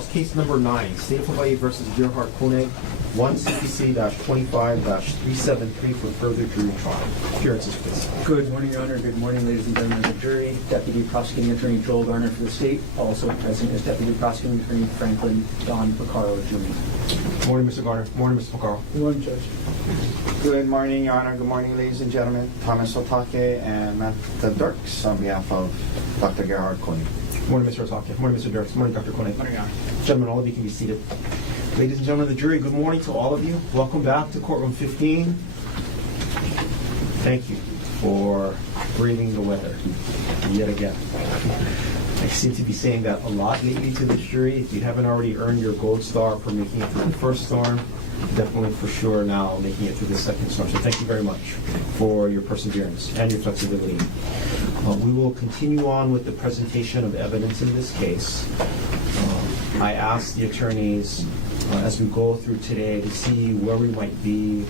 calls case number 9, State of Hawaii versus Gerhardt Konig, 1 CPC-25-373 for further jury trial. Appearances, please. Good morning, Your Honor. Good morning, ladies and gentlemen of the jury. Deputy Prosecuting Attorney Joel Garner for the state. Also present is Deputy Prosecuting Attorney Franklin Don Picaro Jr. Morning, Mr. Garner. Morning, Mr. Picaro. Good morning, Judge. Good morning, Your Honor. Good morning, ladies and gentlemen. Thomas Otake and Matt Dirks on behalf of Dr. Gerhardt Konig. Morning, Mr. Otake. Morning, Mr. Dirks. Morning, Dr. Konig. Morning, Your Honor. Gentlemen, all of you can be seated. Ladies and gentlemen of the jury, good morning to all of you. Welcome back to courtroom 15. Thank you for braving the weather yet again. I seem to be saying that a lot lately to this jury. If you haven't already earned your gold star for making it through the first storm, definitely for sure now making it through the second storm. So thank you very much for your perseverance and your flexibility. We will continue on with the presentation of evidence in this case. I asked the attorneys as we go through today to see where we might be.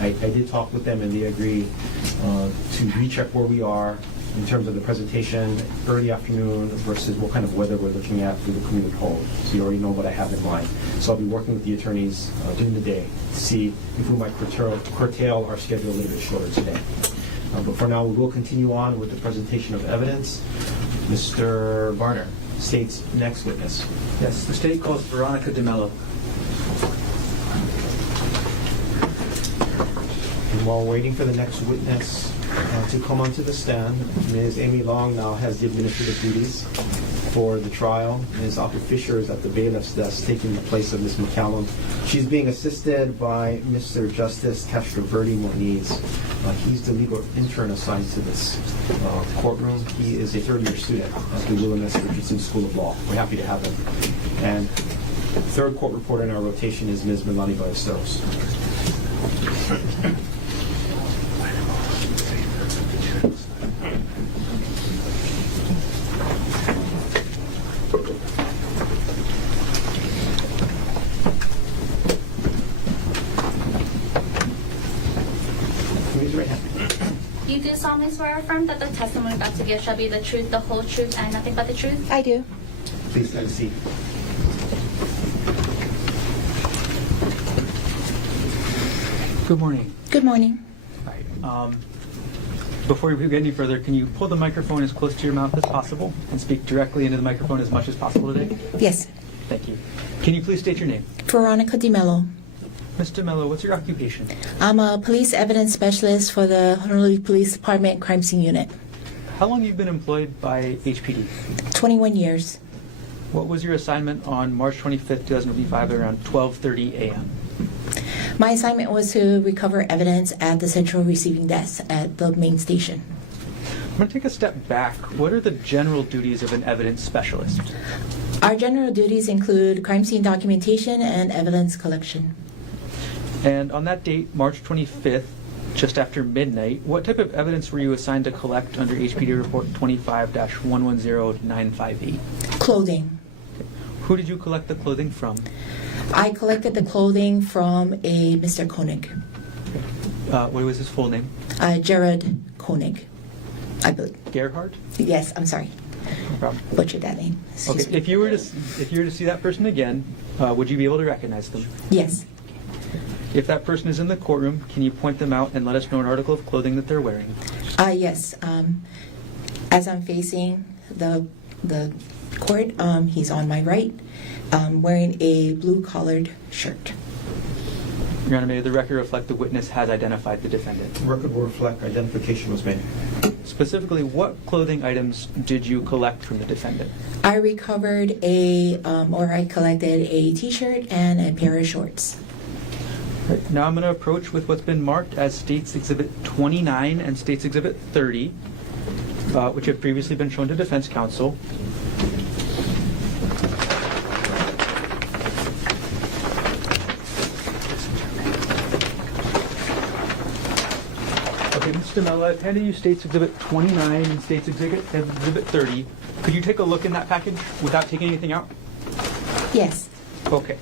I did talk with them and they agreed to recheck where we are in terms of the presentation early afternoon versus what kind of weather we're looking at through the community hold. So you already know what I have in mind. So I'll be working with the attorneys during the day to see if we might curtail our schedule a little bit shorter today. But for now, we will continue on with the presentation of evidence. Mr. Garner, state's next witness. Yes, the state calls Veronica DeMello. And while waiting for the next witness to come onto the stand, Ms. Amy Long now has the administrative duties for the trial. Ms. Alfred Fisher is at the bailiff's desk taking the place of Ms. McCallum. She's being assisted by Mr. Justice Castroverde Moniz. He's the legal intern assigned to this courtroom. He is a third-year student at the William S. Richardson School of Law. We're happy to have him. And third court reporter in our rotation is Ms. Melanie Ballesteros. You do solemnly swear or affirm that the testimony about to give shall be the truth, the whole truth, and nothing but the truth? I do. Please have a seat. Good morning. Good morning. All right. Before we get any further, can you pull the microphone as close to your mouth as possible and speak directly into the microphone as much as possible today? Yes. Thank you. Can you please state your name? Veronica DeMello. Ms. DeMello, what's your occupation? I'm a police evidence specialist for the Honolulu Police Department Crime Scene Unit. How long have you been employed by HPD? 21 years. What was your assignment on March 25th, 2005 at around 12:30 a.m.? My assignment was to recover evidence at the central receiving desk at the main station. I'm going to take a step back. What are the general duties of an evidence specialist? Our general duties include crime scene documentation and evidence collection. And on that date, March 25th, just after midnight, what type of evidence were you assigned to collect under HPD Report 25-110958? Clothing. Who did you collect the clothing from? I collected the clothing from a Mr. Konig. What was his full name? Gerhardt Konig, I believe. Gerhardt? Yes, I'm sorry. No problem. Butchered that name. Excuse Okay. me. If you were to see that person again, would you be able to recognize them? Yes. If that person is in the courtroom, can you point them out and let us know an article of clothing that they're wearing? Yes. As I'm facing the court, he's on my right, wearing a blue-collared shirt. Your Honor, may the record reflect the witness has identified the defendant. The record will reflect identification was made. Specifically, what clothing items did you collect from the defendant? I recovered I collected a T-shirt and a pair of shorts. Right. Now I'm going to approach with what's been marked as State's Exhibit 29 and State's Exhibit 30, which have previously been shown to defense counsel. Okay, Mr. DeMello, I've handed you State's Exhibit 29 and State's Exhibit 30. Could you take a look in that package without taking anything out? Yes. Okay.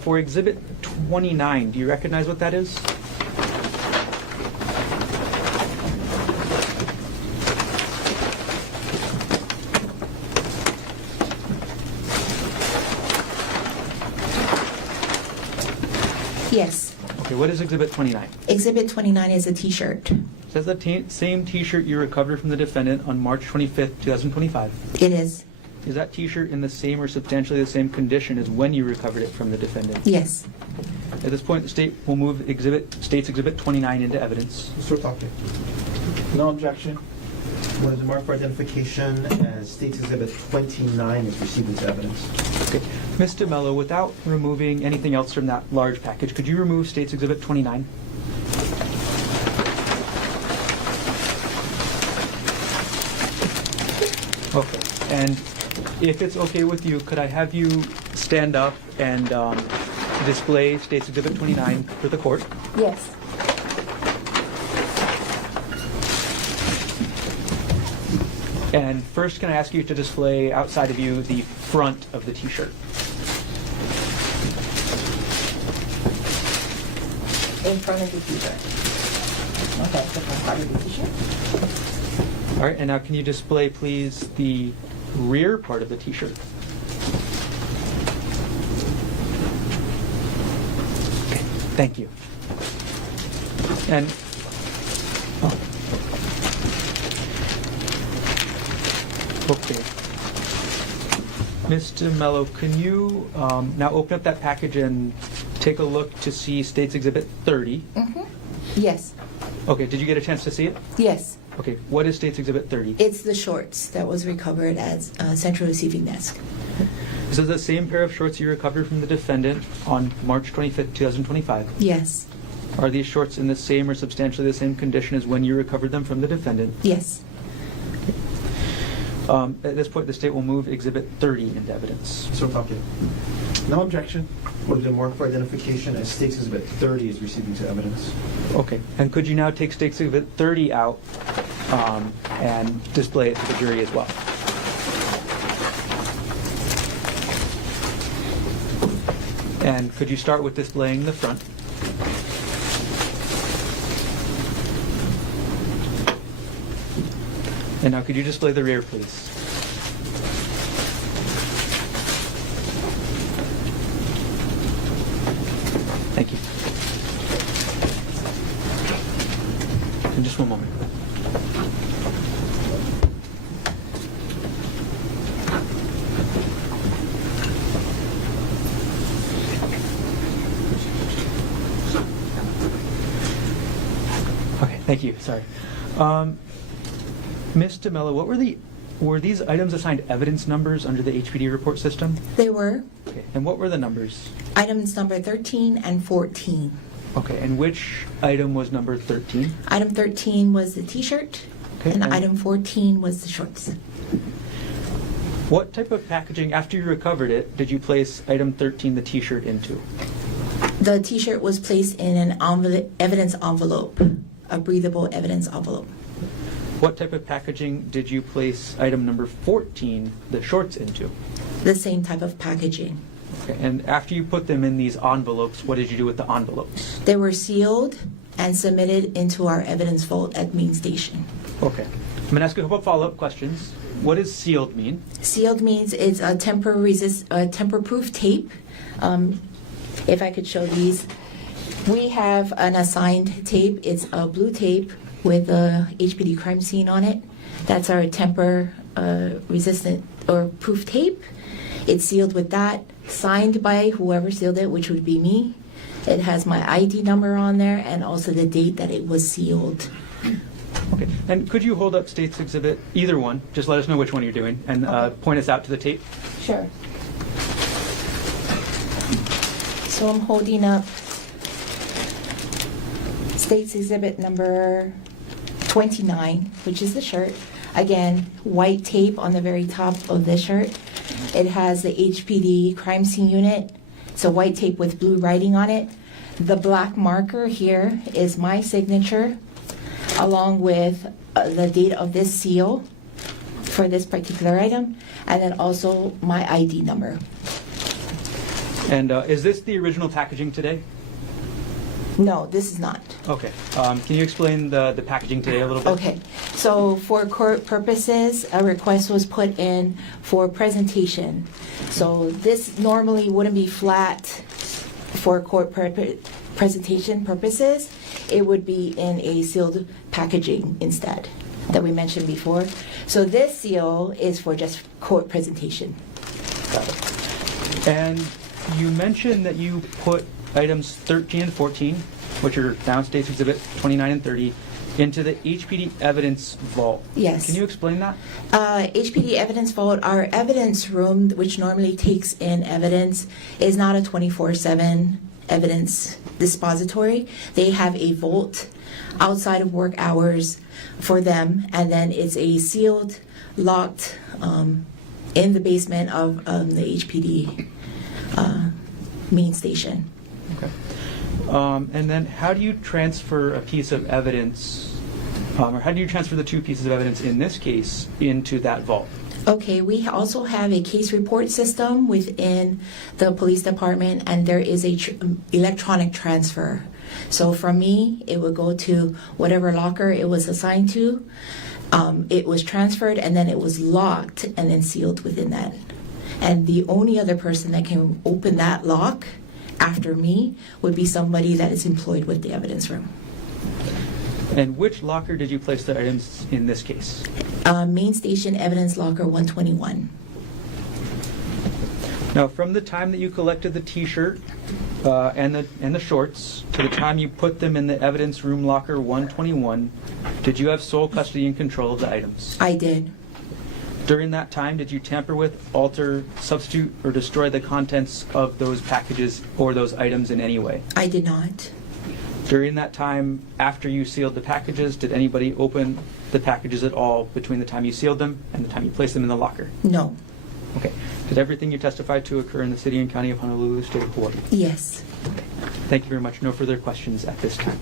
For Exhibit 29, do you recognize what that is? Yes. Okay, what is Exhibit 29? Exhibit 29 is a T-shirt. It says the same T-shirt you recovered from the defendant on March 25th, 2025. It is. Is that T-shirt in the same or substantially the same condition as when you recovered it from the defendant? Yes. At this point, the state will move State's Exhibit 29 into evidence. Mr. Otake. No objection. What is marked for identification as State's Exhibit 29 is received into evidence. Okay. Mr. Mello, without removing anything else from that large package, could you remove State's Exhibit 29? Okay. And if it's okay with you, could I have you stand up and display State's Exhibit 29 for the court? Yes. And first, can I ask you to display outside of you the front of the T-shirt? In front of the T-shirt. Okay, the front part of the T-shirt. All right, and now can you display, please, the rear part of the T-shirt? Okay, thank you. And okay, Mr. Mello, can you now open up that package and take a look to see State's Exhibit 30? Mm-hmm. Yes. Okay, did you get a chance to see it? Yes. Okay, what is State's Exhibit 30? It's the shorts that was recovered at Central Receiving Desk. This is the same pair of shorts you recovered from the defendant on March 25th, 2025. Yes. Are these shorts in the same or substantially the same condition as when you recovered them from the defendant? Yes. At this point, the state will move Exhibit 30 into evidence. Mr. Otake. No objection. What is marked for identification as State's Exhibit 30 is received into evidence. Okay. And could you now take State's Exhibit 30 out and display it to the jury as well? And could you start with displaying the front? And now could you display the rear, please? Thank you. In just one moment. Okay, thank you. Sorry. Ms. DeMello, were these items assigned evidence numbers under the HPD report system? They were. Okay, and what were the numbers? Items number 13 and 14. Okay, and which item was number 13? Item 13 was the T-shirt, Okay, and and- item 14 was the shorts. What type of packaging, after you recovered it, did you place item 13, the T-shirt, into? The T-shirt was placed in an evidence envelope, a breathable evidence envelope. What type of packaging did you place item number 14, the shorts, into? The same type of packaging. Okay, and after you put them in these envelopes, what did you do with the envelopes? They were sealed and submitted into our evidence vault at Main Station. Okay. I'm going to ask you a couple of follow-up questions. What does sealed mean? Sealed means it's a tamper-proof tape. If I could show these. We have an assigned tape. It's a blue tape with a HPD crime scene on it. That's our resistant or proof tape. It's sealed with that, signed by whoever sealed it, which would be me. It has my ID number on there and also the date that it was sealed. Okay. And could you hold up State's Exhibit, either one, just let us know which one you're doing, and point us out to the tape? Sure. So I'm holding up State's Exhibit number 29, which is the shirt. Again, white tape on the very top of the shirt. It has the HPD crime scene unit. It's a white tape with blue writing on it. The black marker here is my signature, along with the date of this seal for this particular item, and then also my ID number. And is this the original packaging today? No, this is not. Okay. Can you explain the packaging today a little bit? Okay, so for court purposes, a request was put in for presentation. So this normally wouldn't be flat for court presentation purposes, it would be in a sealed packaging instead that we mentioned before. So this seal is for just court presentation. And you mentioned that you put items 13 and 14, which are now State's Exhibit 29 and 30, into the HPD evidence vault. Yes. Can you explain that? HPD evidence vault, our evidence room, which normally takes in evidence, is not a 24/7 evidence dispository. They have a vault outside of work hours for them, and then it's a sealed, locked, in the basement of the HPD main station. Okay. And then how do you transfer a piece of evidence, or how do you transfer the two pieces of evidence in this case into that vault? Okay, we also have a case report system within the police department, and there is a electronic transfer. So from me, it would go to whatever locker it was assigned to. It was transferred, and then it was locked and then sealed within that. And the only other person that can open that lock after me would be somebody that is employed with the evidence room. And which locker did you place the items in this case? Main station evidence locker 121. Now, from the time that you collected the T-shirt and the shorts to the time you put them in the evidence room locker 121, did you have sole custody and control of the items? I did. During that time, did you tamper with, alter, substitute, or destroy the contents of those packages or those items in any way? I did not. During that time, after you sealed the packages, did anybody open the packages at all between the time you sealed them and the time you placed them in the locker? No. Okay. Did everything you testified to occur in the city and county of Honolulu, state of Hawaii? Yes. Thank you very much. No further questions at this time.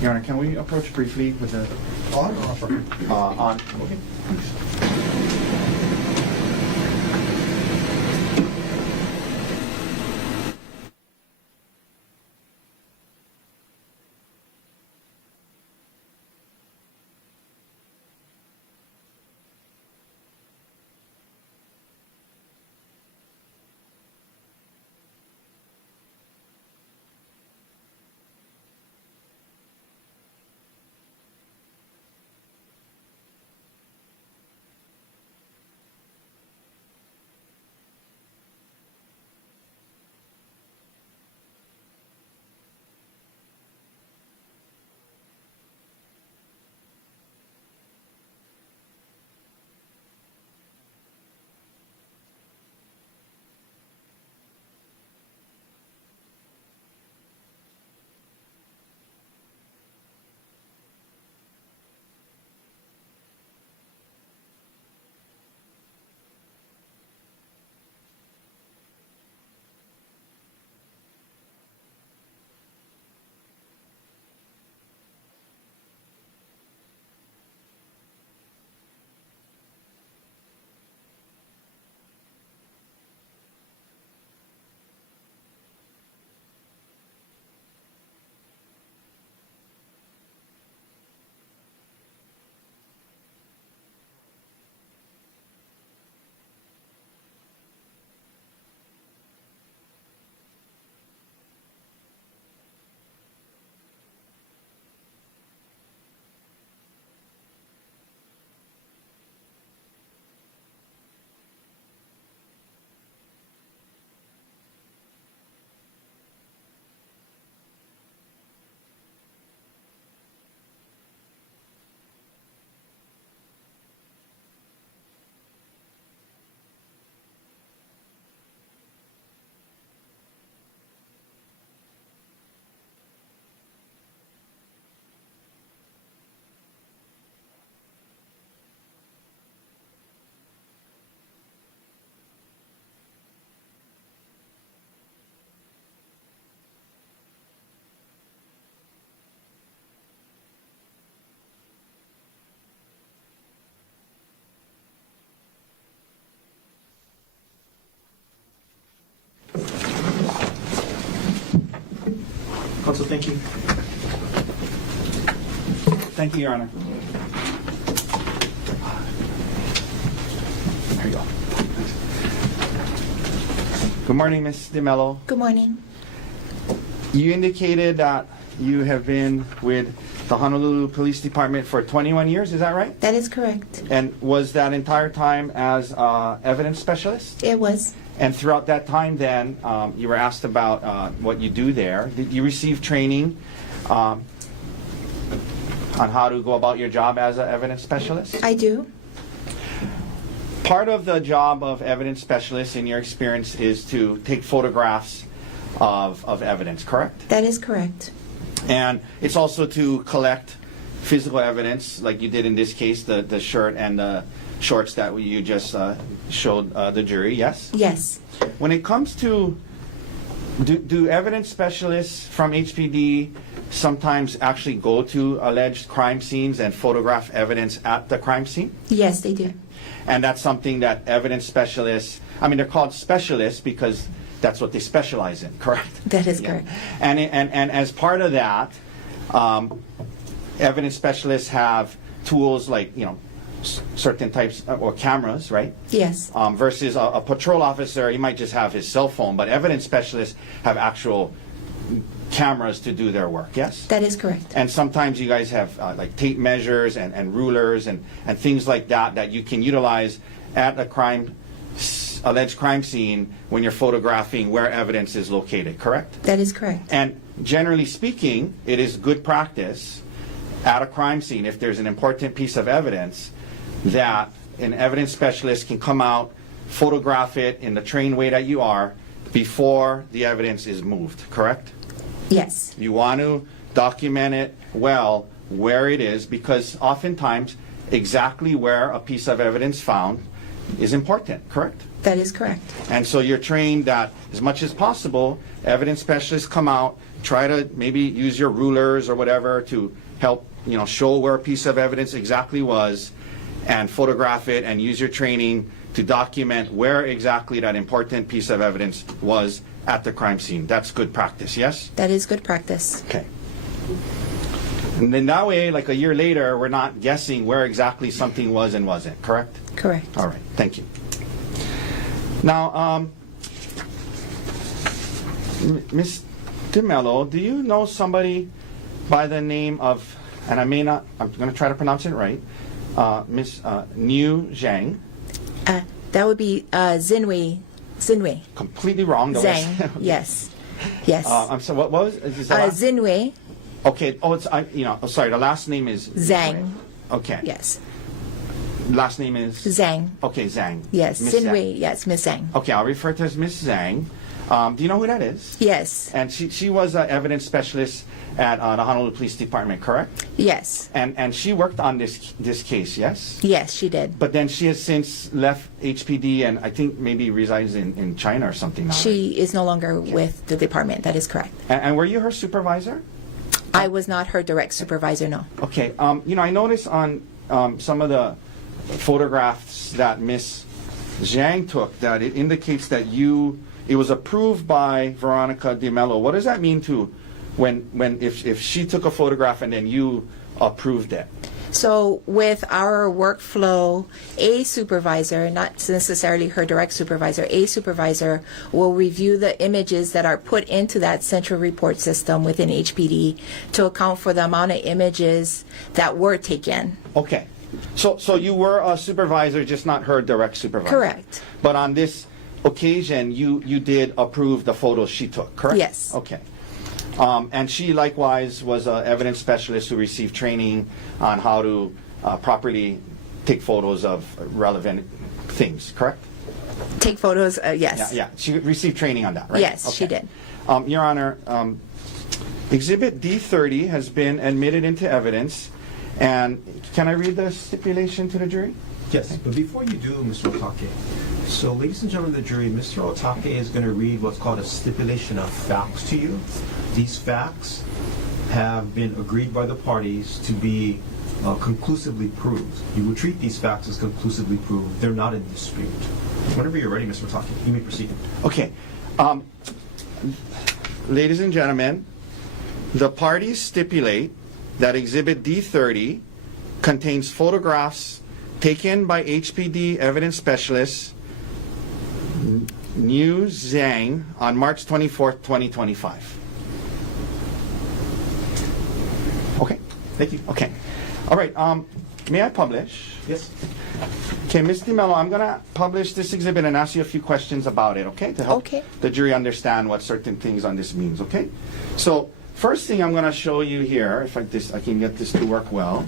Your Honor, can we approach briefly with the On or off record? on? Okay. Counsel, thank you. Thank you, Your Honor. There you go. Good morning, Ms. DeMello. Good morning. You indicated that you have been with the Honolulu Police Department for 21 years, is that right? That is correct. And was that entire time as evidence specialist? It was. And throughout that time then, you were asked about what you do there. Did you receive training on how to go about your job as an evidence specialist? I do. Part of the job of evidence specialist, in your experience, is to take photographs of evidence, correct? That is correct. And it's also to collect physical evidence, like you did in this case, the shirt and the shorts that you just showed the jury, yes? Yes. When it comes to, do evidence specialists from HPD sometimes actually go to alleged crime scenes and photograph evidence at the crime scene? Yes, they do. And that's something that evidence specialists, I mean, they're called specialists because that's what they specialize in, correct? That is Yeah. correct. And as part of that, evidence specialists have tools like, certain types or cameras, right? Yes. Versus a patrol officer, he might just have his cell phone, but evidence specialists have actual cameras to do their work, yes? That is correct. And sometimes you guys have like tape measures and rulers and things like that you can utilize at a alleged crime scene when you're photographing where evidence is located, correct? That is correct. And generally speaking, it is good practice at a crime scene, if there's an important piece of evidence, that an evidence specialist can come out, photograph it in the trained way that you are before the evidence is moved, correct? Yes. You want to document it well where it is, because oftentimes exactly where a piece of evidence found is important, correct? That is correct. And so you're trained that as much as possible, evidence specialists come out, try to maybe use your rulers or whatever to help, show where a piece of evidence exactly was, and photograph it and use your training to document where exactly that important piece of evidence was at the crime scene. That's good practice, yes? That is good practice. Okay. And then that way, like a year later, we're not guessing where exactly something was and wasn't, correct? Correct. All right, thank you. Now, Ms. DeMello, do you know somebody by the name of, and I'm going to try to pronounce it right, Miss Niu Zhang? That would be Zinwei. Completely wrong. Zhang. Yes. Yes. I'm sorry, what was, is that last? Zinwei. Okay, sorry, the last name is Zhang. Okay. Yes. Last name is? Zhang. Okay, Zhang. Yes. Miss Zinwei. Zhang. Yes, Miss Zhang. Okay, I'll refer to her as Miss Zhang. Do you know who that is? Yes. And she was an evidence specialist at the Honolulu Police Department, correct? Yes. And she worked on this case, yes? Yes, she did. But then she has since left HPD and I think maybe resides in China or something now. She is no longer with the department. That is correct. And were you her supervisor? I was not her direct supervisor, no. Okay. I noticed on some of the photographs that Miss Zhang took that it indicates that it was approved by Veronica DeMello. What does that mean to if she took a photograph and then you approved it? So with our workflow, a supervisor, not necessarily her direct supervisor, a supervisor will review the images that are put into that central report system within HPD to account for the amount of images that were taken. Okay. So you were a supervisor, just not her direct supervisor? Correct. But on this occasion, you did approve the photos she took, correct? Yes. Okay. And she likewise was an evidence specialist who received training on how to properly take photos of relevant things, correct? Take photos, yes. Yeah. She received training on that, right? Yes, Okay. she did. Your Honor, Exhibit D30 has been admitted into evidence. And can I read the stipulation to the jury? Yes, but before you do, Mr. Otake, so ladies and gentlemen of the jury, Mr. Otake is going to read what's called a stipulation of facts to you. These facts have been agreed by the parties to be conclusively proved. You will treat these facts as conclusively proved. They're not in dispute. Whenever you're ready, Mr. Otake, you may proceed. Okay. Ladies and gentlemen, the parties stipulate that Exhibit D30 contains photographs taken by HPD evidence specialist Niu Zhang on March 24th, 2025. Thank you. Okay. All right. May I publish? Yes. Okay, Ms. DiMello, I'm going to publish this exhibit and ask you a few questions about it, okay? To help Okay. the jury understand what certain things on this means, okay? So, first thing I'm going to show you here, if I can get this to work well,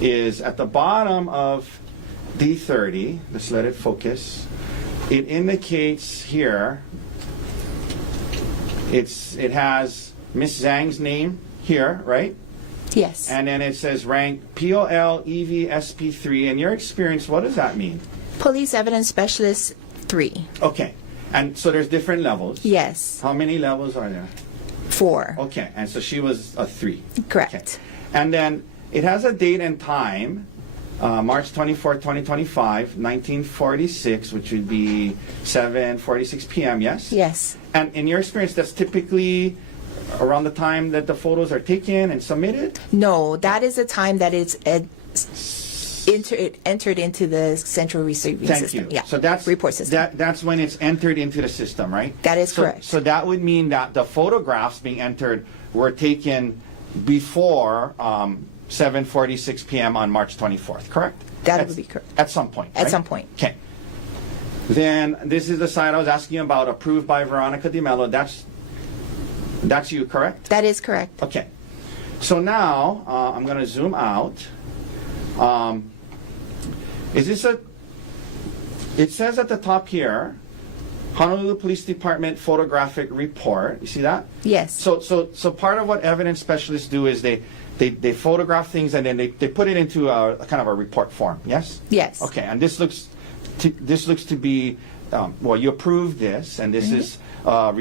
is at the bottom of D30, let's let it focus, it indicates here, it has Miss Zhang's name here, right? Yes. And then it says rank POL EVSP3. In your experience, what does that mean? Police Evidence Specialist 3. Okay. And so there's different levels. Yes. How many levels are there? 4. Okay. And so she was a 3. Correct. Okay. And then it has a date and time, March 24, 2025, 1946, which would be 7:46 p.m., yes? Yes. And in your experience, that's typically around the time that the photos are taken and submitted? No, that is the time that it's entered into the central receiving Thank system. you. Yeah. So that's report system. That's when it's entered into the system, right? That is correct. So that would mean that the photographs being entered were taken before 7:46 p.m. on March 24th, correct? That would be correct. At some point. At right? some point. Okay. Then this is the site I was asking you about, approved by Veronica DiMello. That's you, correct? That is correct. Okay. So now I'm going to zoom out. Is this it says at the top here, Honolulu Police Department photographic report. You see that? Yes. So part of what evidence specialists do is they photograph things and then they put it into a kind of a report form. Yes? Yes. Okay. And this looks to be well, you approved this, and this is a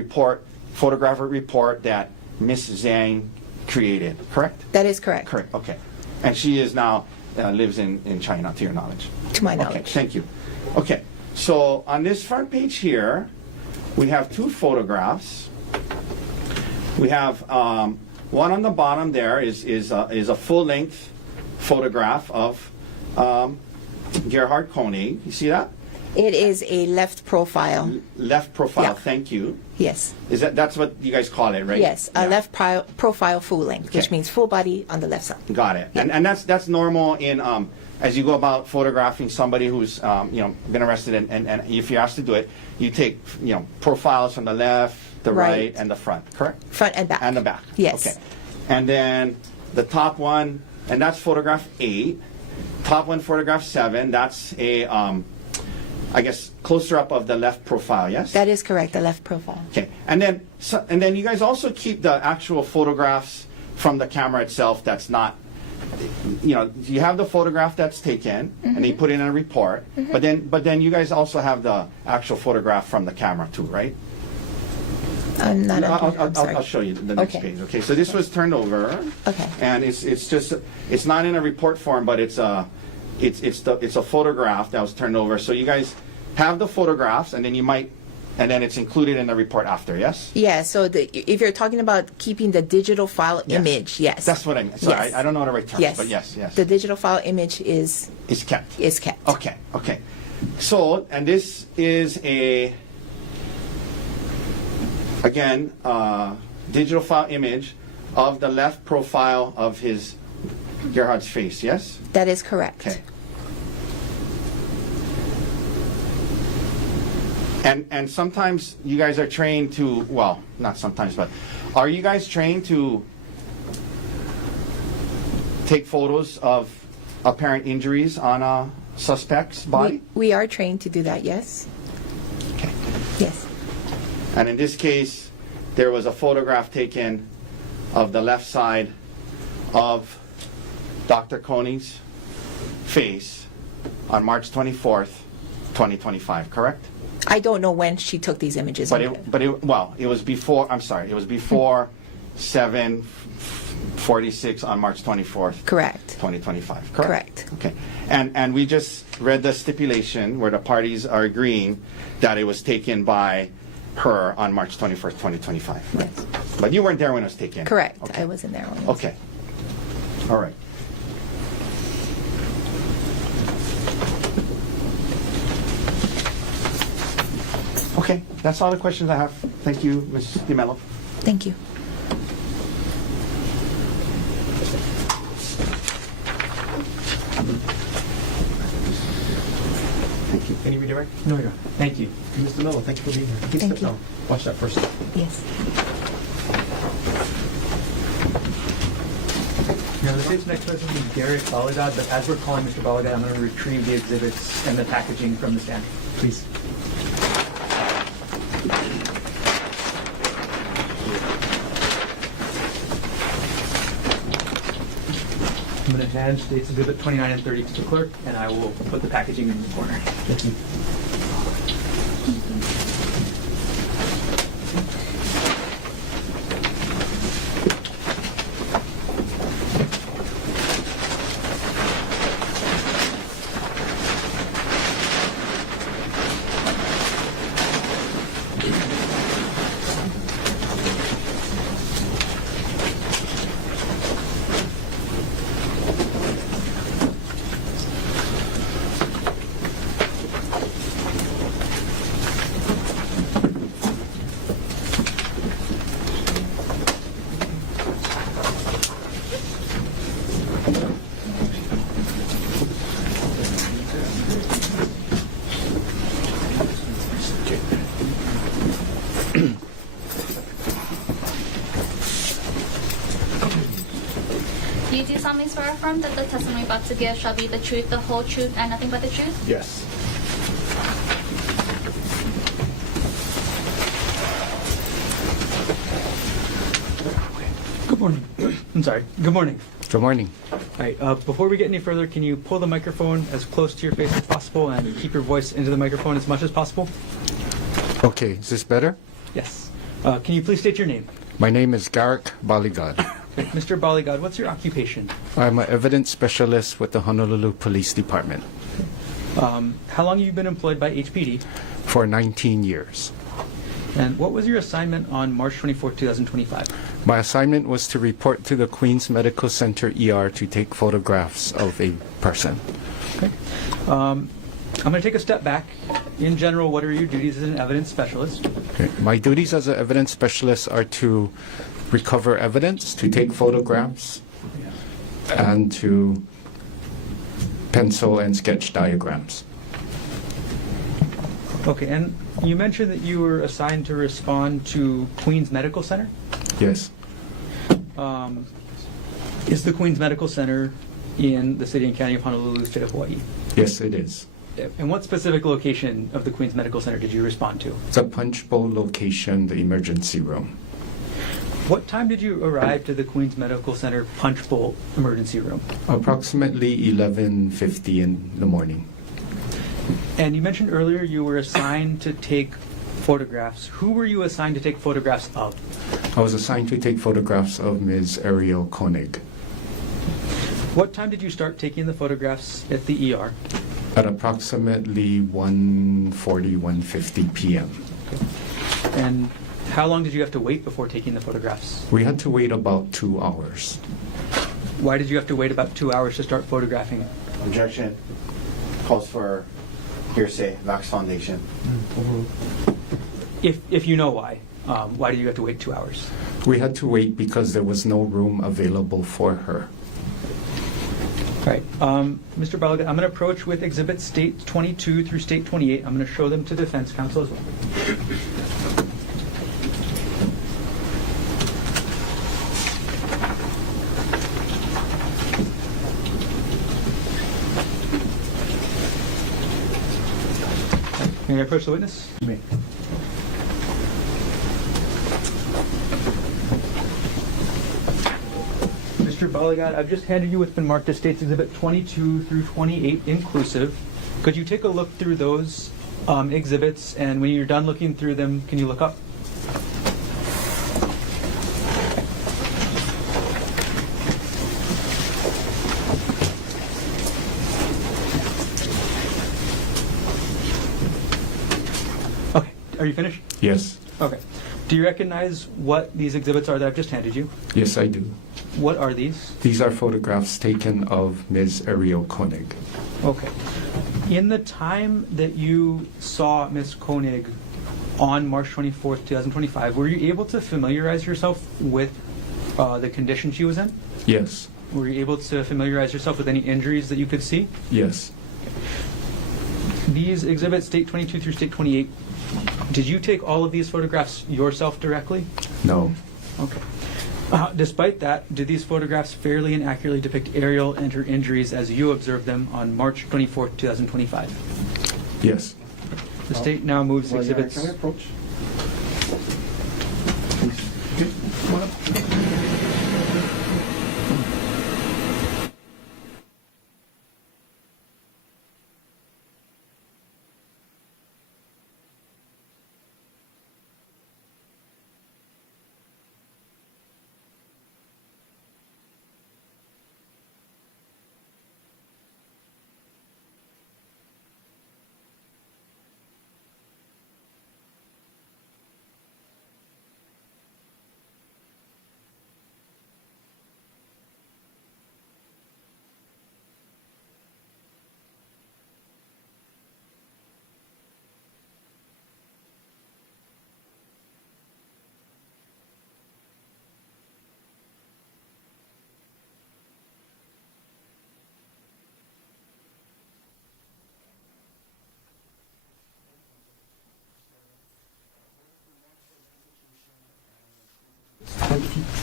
photographic report that Miss Zhang created, correct? That is correct. Correct, okay. And she is now, lives in China, to your knowledge. To my Okay, knowledge. thank you. Okay, so on this front page here, we have 2 photographs. We have one on the bottom there is a full-length photograph of Gerhardt Konig. You see that? It is a left profile. Left profile, Yeah. thank you. Yes. That's what you guys call it, right? Yes. A Yeah. left profile full length, which Okay. means full body on the left side. Got it. And that's normal in as you go about photographing somebody who's been arrested, and if you're asked to do it, you take profiles from the left, the right, Right. and the front, correct? Front and back. And the back. Yes. Okay. And then the top one, and that's photograph 8. Top one, photograph 7. That's a I guess closer up of the left profile. Yes. That is correct. The left profile. Okay, and then you guys also keep the actual photographs from the camera itself. That's not, you have the photograph that's taken, and you put it in a report. But then you guys also have the actual photograph from the camera too, right? I'm not. I'm sorry. I'll show you the next Okay. page. Okay, so this was turned over. Okay. And it's not in a report form, but it's a photograph that was turned over. So you guys have the photographs, and then it's included in the report after. Yes. Yeah. So if you're talking about keeping the digital file image, yes. That's what I mean. Sorry, Yes. I don't know the right terms, Yes. but yes. The digital file image is It's kept. kept. Okay. So, and this is again, digital file image of the left profile of Gerhardt's face, yes? That is correct. Okay. And sometimes you guys are trained to, well, not sometimes, but are you guys trained to take photos of apparent injuries on a suspect's body? We are trained to do that. Yes. Okay. Yes. And in this case, there was a photograph taken of the left side of Dr. Konig's face on March 24th, 2025, correct? I don't know when she took these images. But it was before, I'm sorry, it was before 7:46 on March 24th. Correct. 2025, correct? Correct. Okay. And we just read the stipulation where the parties are agreeing that it was taken by her on March 21st, 2025. Right? Yes. But you weren't there when it was taken. Correct. Okay. I wasn't there. When Okay. All right. Okay, that's all the questions I have. Thank you, Ms. DiMello. Thank you. Thank you. Any redirect? No, you're not. Thank you. Mr. Mello, thank you for being here. Keep Thank stepping you. on. Watch that first step. Yes. Now, the state's next witness is Gerhardt Konig, but as we're calling Mr. Konig, I'm going to retrieve the exhibits and the packaging from the stand. Please. I'm going to hand State's Exhibit 29 and 30 to the clerk, and I will put the packaging in the corner. Thank you. You do solemnly swear or affirm that the testimony you're about to give shall be the truth, the whole truth, and nothing but the truth? Yes. Good morning. I'm sorry. Good morning. Good morning. All right, before we get any further, can you pull the microphone as close to your face as possible and keep your voice into the microphone as much as possible? Okay, is this better? Yes. Can you please state your name? My name is Gerhardt Konig. Okay. Mr. Baligad, what's your occupation? I'm an evidence specialist with the Honolulu Police Department How long have you been employed by HPD? for 19 years. And what was your assignment on March 24, 2025? My assignment was to report to the Queens Medical Center ER to take photographs of a person. Okay. I'm going to take a step back. In general, what are your duties as an evidence specialist? Okay. My duties as an evidence specialist are to recover evidence, to take photographs, and to pencil and sketch diagrams. Okay, and you mentioned that you were assigned to respond to Queens Medical Center. Yes. Is the Queens Medical Center in the city and county of Honolulu, state of Hawaii? Yes, it is. And what specific location of the Queens Medical Center did you respond to? It's a punch bowl location, the emergency room. What time did you arrive to the Queens Medical Center punch bowl emergency room? Approximately 11:50 in the morning. And you mentioned earlier you were assigned to take photographs. Who were you assigned to take photographs of? I was assigned to take photographs of Ms. Ariel Konig What time did you start taking the photographs at the ER? at approximately 1:40, 1:50 p.m. And how long did you have to wait before taking the photographs? We had to wait about 2 hours. Why did you have to wait about 2 hours to start photographing? Objection. Calls for hearsay, Vax Foundation. If you know why did you have to wait 2 hours? We had to wait because there was no room available for her. All right, Mr. Balaga, I'm going to approach with exhibits state 22 through state 28. I'm going to show them to defense counsel as well. May I approach the witness? You may. Mr. Baligad, I've just handed you what's been marked as States Exhibit 22 through 28 inclusive. Could you take a look through those exhibits, and when you're done looking through them, can you look up? Okay, are you finished? Yes. Okay. Do you recognize what these exhibits are that I've just handed you? Yes, I do. What are these? These are photographs taken of Ms. Ariel Konig. Okay. In the time that you saw Ms. Konig on March 24th, 2025, were you able to familiarize yourself with the condition she was in? Yes. Were you able to familiarize yourself with any injuries that you could see? Yes. These exhibits, State 22 through State 28, did you take all of these photographs yourself directly? No. Okay. Despite that, did these photographs fairly and accurately depict aerial injuries as you observed them on March 24, 2025? Yes. The state now moves exhibits. Can we approach?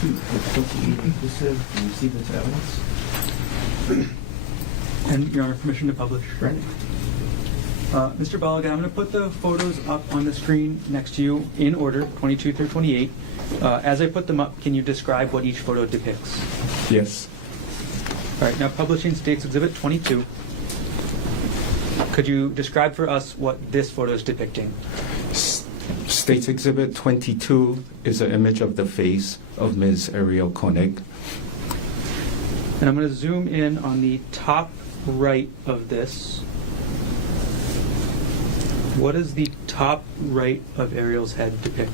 Inclusive, you see this evidence? And Your Honor, permission to publish. Right. Mr. Balagan, I'm going to put the photos up on the screen next to you in order, 22 through 28. As I put them up, can you describe what each photo depicts? Yes. All right, now publishing State's Exhibit 22. Could you describe for us what this photo is depicting? State's Exhibit 22 is an image of the face of Ms. Ariel Konig. And I'm going to zoom in on the top right of this. What does the top right of Ariel's head depict?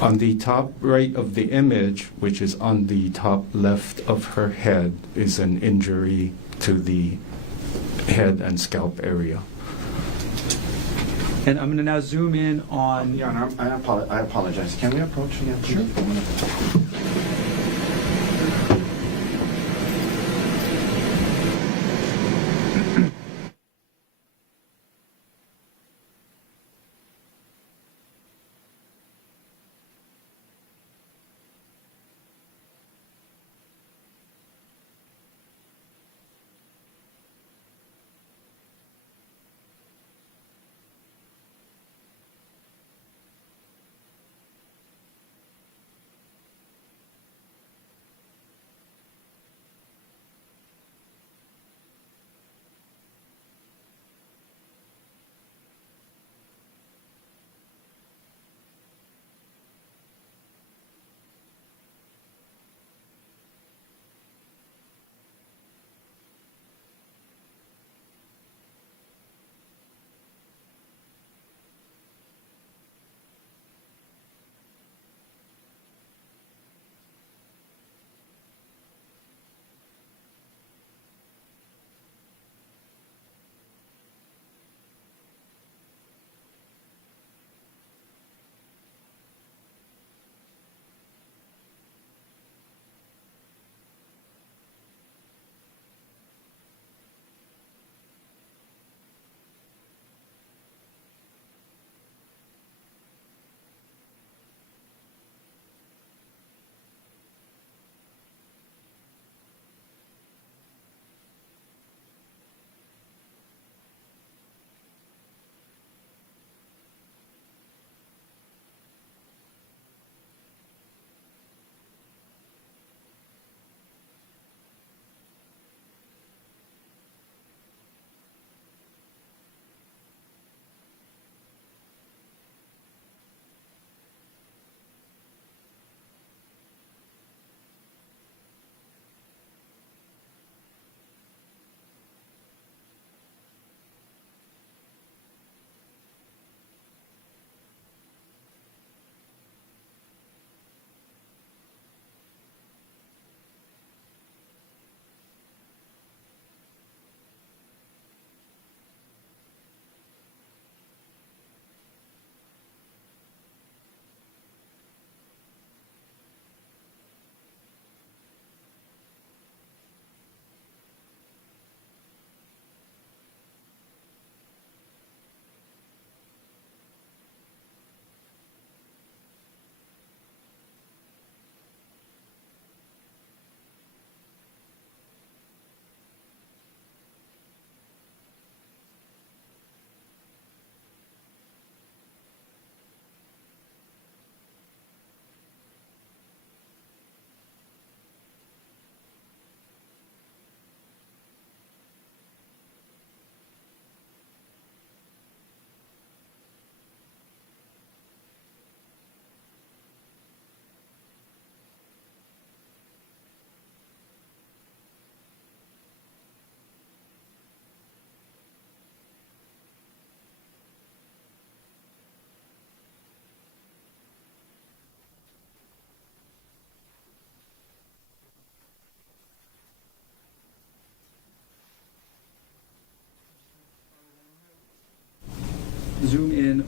On the top right of the image, which is on the top left of her head, is an injury to the head and scalp area. And I'm going to now zoom in on... Your Honor, I apologize. Can we approach again? Sure.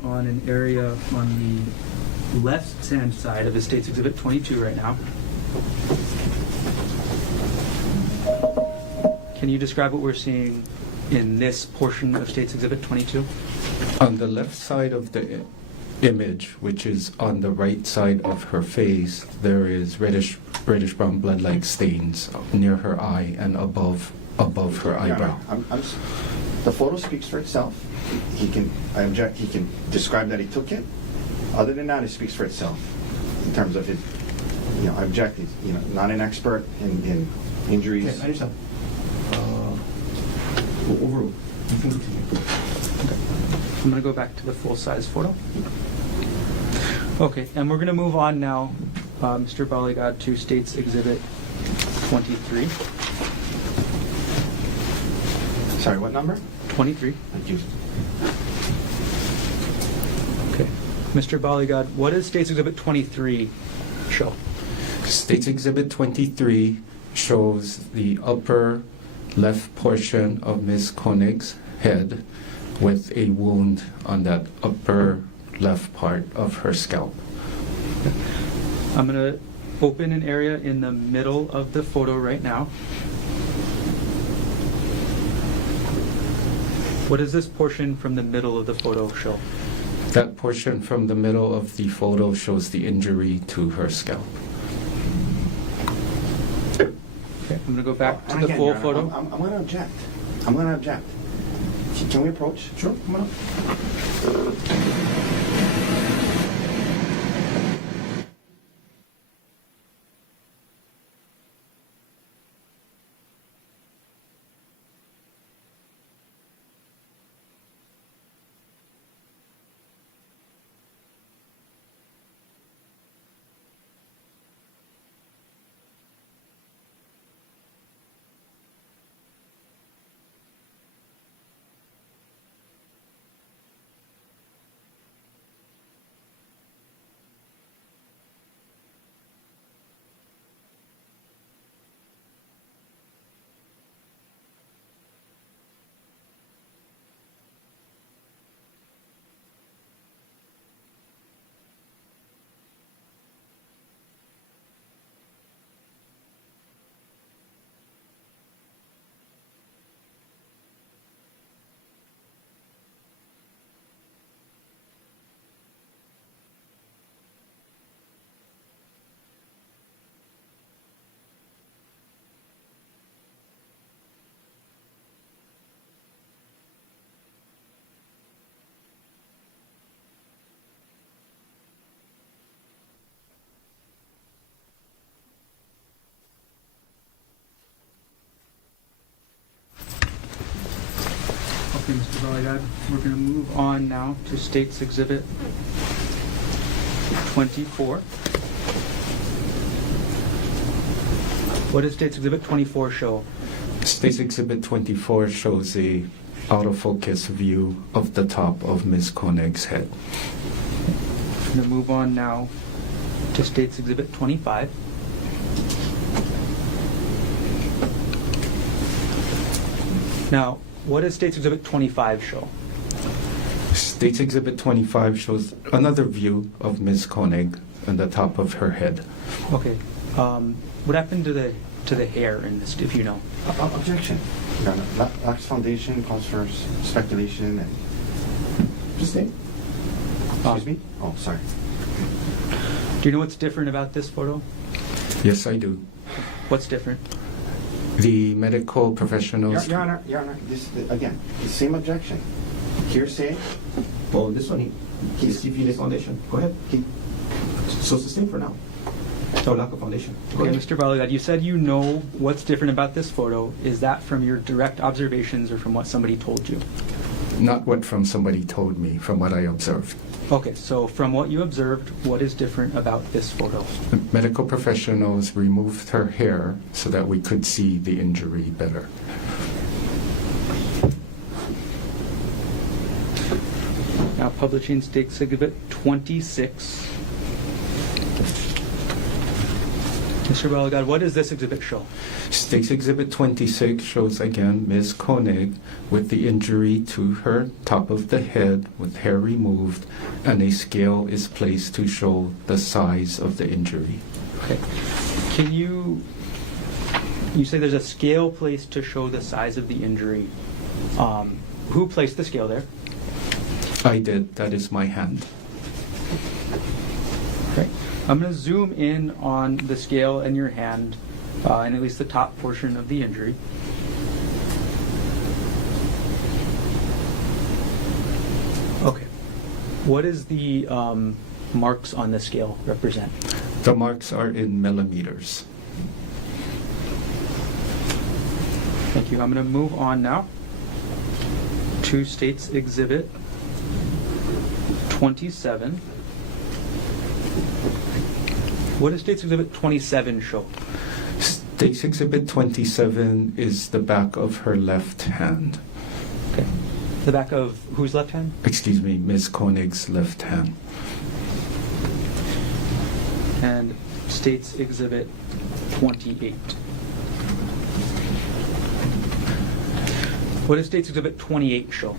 on an area on the left-hand side of the State's Exhibit 22 right now. Can you describe what we're seeing in this portion of State's Exhibit 22? On the left side of the image, which is on the right side of her face, there is reddish brown blood-like stains near her eye and above her eyebrow. The photo speaks for itself. He can describe that he took it. Other than that, it speaks for itself in terms of his, I object. He's, not an expert in injuries. Okay, I understand. Overruled. You can continue. I'm going to go back to the full-size photo. Okay, and we're going to move on now, Mr. Baligad, to State's Exhibit 23. Sorry, what number? 23. Thank you. Okay. Mr. Baligad, what does State's Exhibit 23 show? State's Exhibit 23 shows the upper left portion of Ms. Konig's head with a wound on that upper left part of her scalp. I'm going to open an area in the middle of the photo right now. What does this portion from the middle of the photo show? That portion from the middle of the photo shows the injury to her scalp. Okay, I'm going to go back to And the again, full Your Honor, photo. I'm going to object. I'm going to object. Can we approach? Sure, come on up. Okay, Mr. Baligad, we're going to move on now to State's Exhibit 24. What does State's Exhibit 24 show? State's Exhibit 24 shows a out-of-focus view of the top of Ms. Konig's head. I'm going to move on now to State's Exhibit 25. Now, what does State's Exhibit 25 show? State's Exhibit 25 shows another view of Ms. Konig and the top of her head. Okay. What happened to the hair in this, if you know? Objection. Your Honor, Lax Foundation calls for speculation and... Just name. Excuse me? Oh, sorry. Do you know what's different about this photo? Yes, I do. What's different? The medical professionals... Your Honor, this, again, the same objection. Hearsay. Well, this one, he's CPA foundation. Go ahead. So it's the same for now. So lack of foundation. Go Okay, ahead. Mr. Baligad, you said you know what's different about this photo. Is that from your direct observations or from what somebody told you? Not what from somebody told me, from what I observed. Okay, so from what you observed, what is different about this photo? The medical professionals removed her hair so that we could see the injury better. Now, publishing State's Exhibit 26. Mr. Balagad, what does this exhibit show? State's Exhibit 26 shows again Ms. Konig with the injury to her top of the head with hair removed, and a scale is placed to show the size of the injury. Okay. Can you say there's a scale placed to show the size of the injury. Who placed the scale there? I did. That is my hand. Okay. I'm going to zoom in on the scale in your hand, and at least the top portion of the injury. Okay. What does the marks on the scale represent? The marks are in millimeters. Thank you. I'm going to move on now to State's Exhibit 27. What does State's Exhibit 27 show? State's Exhibit 27 is the back of her left hand. Okay. The back of whose left hand? Excuse me, Ms. Konig's left hand. And State's Exhibit 28. What does State's Exhibit 28 show?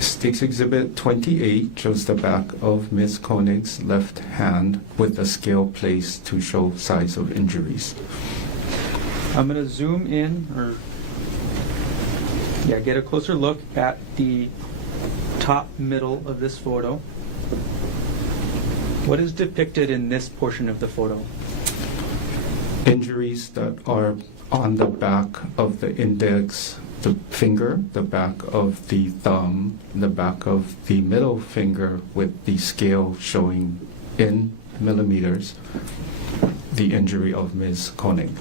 State's Exhibit 28 shows the back of Ms. Konig's left hand with a scale placed to show size of injuries. I'm going to zoom in, get a closer look at the top middle of this photo. What is depicted in this portion of the photo? Injuries that are on the back of the index, the finger, the back of the thumb, the back of the middle finger with the scale showing in millimeters the injury of Ms. Konig.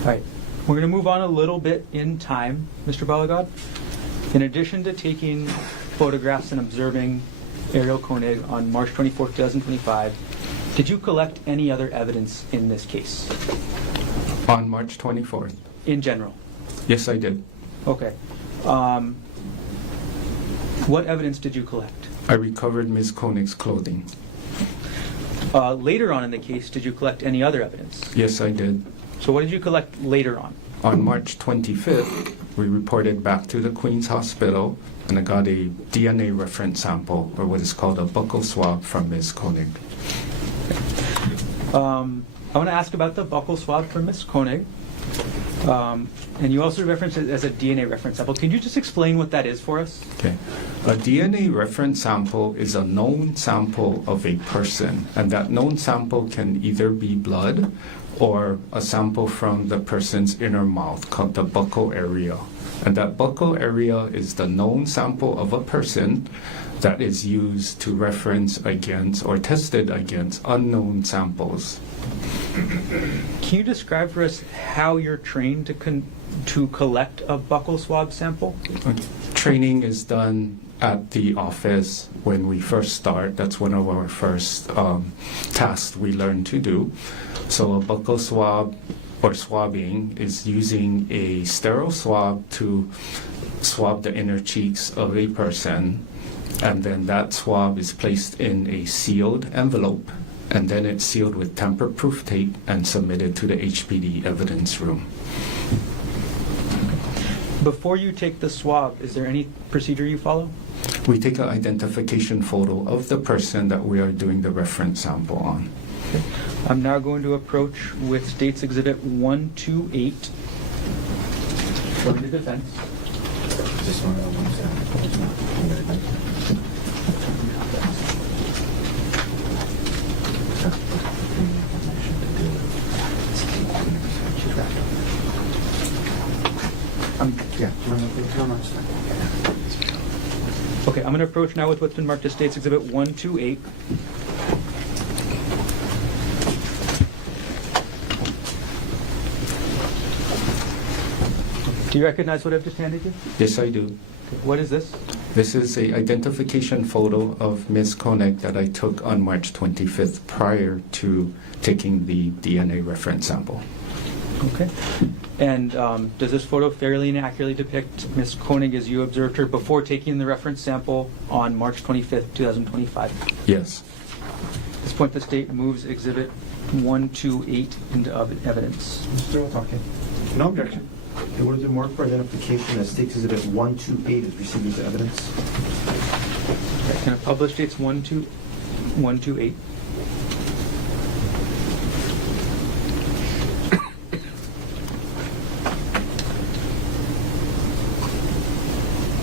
All right, we're going to move on a little bit in time, Mr. Balagad. In addition to taking photographs and observing Ariel Konig on March 24, 2025, did you collect any other evidence in this case? On March 24th? In general? Yes, I did. Okay. What evidence did you collect? I recovered Ms. Konig's clothing. Later on in the case, did you collect any other evidence? Yes, I did. So what did you collect later on? On March 25th, we reported back to the Queen's Hospital, and I got a DNA reference sample, or what is called a buccal swab, from Ms. Konig. I want to ask about the buccal swab from Ms. Konig. And you also referenced it as a DNA reference sample. Can you just explain what that is for us? Okay. A DNA reference sample is a known sample of a person, and that known sample can either be blood or a sample from the person's inner mouth called the buccal area. And that buccal area is the known sample of a person that is used to reference against or tested against unknown samples. Can you describe for us how you're trained to collect a buccal swab sample? Training is done at the office when we first start. That's one of our first tasks we learn to do. So a buccal swab or swabbing is using a sterile swab to swab the inner cheeks of a person, and then that swab is placed in a sealed envelope, and then it's sealed with tamper-proof tape and submitted to the HPD evidence room. Before you take the swab, is there any procedure you follow? We take an identification photo of the person that we are doing the reference sample on. Okay. I'm now going to approach with State's Exhibit 128 for the defense. Okay, I'm going to approach now with what's been marked as State's Exhibit 128. Do you recognize what I've just handed you? Yes, I do. Okay, what is this? This is an identification photo of Ms. Konig that I took on March 25th prior to taking the DNA reference sample. Okay. And does this photo fairly and accurately depict Ms. Konig as you observed her before taking the reference sample on March 25th, 2025? Yes. this point, the state moves Exhibit 128 into evidence. Mr. Otake. No objection. In order to mark for identification that State's Exhibit 128 is received into evidence. Can I publish dates 128?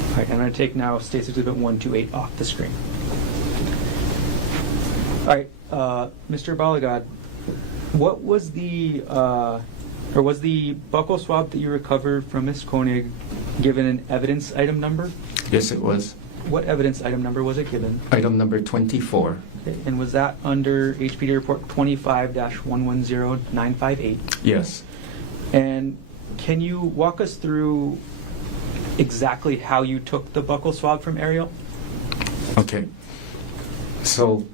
All right, I'm going to take now State's Exhibit 128 off the screen. All right, Mr. Balagad, what was the was the buccal swab that you recovered from Ms. Konig given an evidence item number? Yes, it was. What evidence item number was it given? Item number 24. Okay, and was that under HPD report 25-110958? Yes. And can you walk us through exactly how you took the buccal swab from Ariel? Okay. So,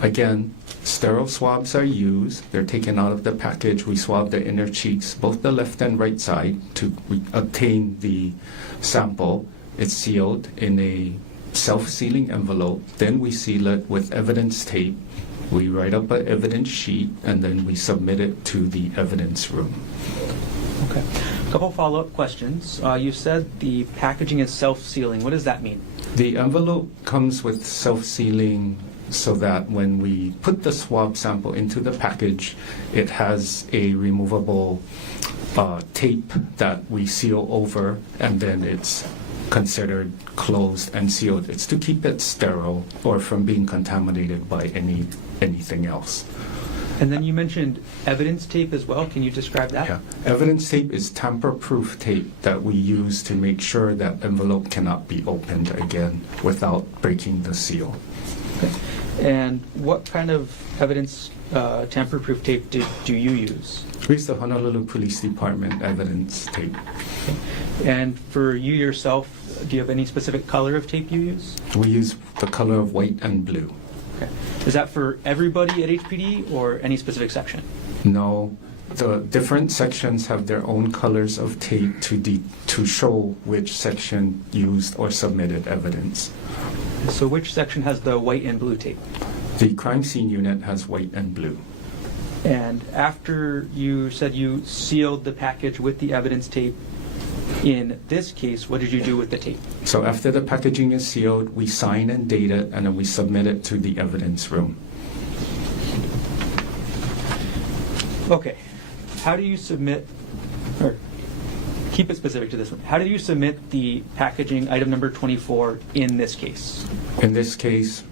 again, sterile swabs are used. They're taken out of the package. We swab the inner cheeks, both the left and right side, to obtain the sample. It's sealed in a self-sealing envelope. Then we seal it with evidence tape. We write up an evidence sheet, and then we submit it to the evidence room. Okay. A couple follow-up questions. You said the packaging is self-sealing. What does that mean? The envelope comes with self-sealing so that when we put the swab sample into the package, it has a removable tape that we seal over, and then it's considered closed and sealed. It's to keep it sterile or from being contaminated by anything else. And then you mentioned evidence tape as well. Can you describe that? Yeah. Evidence tape is tamper-proof tape that we use to make sure that envelope cannot be opened again without breaking the seal. Okay. And what kind of evidence tamper-proof tape do you use? We use the Honolulu Police Department evidence tape. Okay. And for you yourself, do you have any specific color of tape you use? We use the color of white and blue. Okay. Is that for everybody at HPD or any specific section? No, the different sections have their own colors of tape to show which section used or submitted evidence. So which section has the white and blue tape? The crime scene unit has white and blue. And after you said you sealed the package with the evidence tape, in this case, what did you do with the tape? So after the packaging is sealed, we sign and date it, and then we submit it to the evidence room. Okay. How do you submit, or keep it specific to this one, how do you submit the packaging item number 24 in this case? In this case,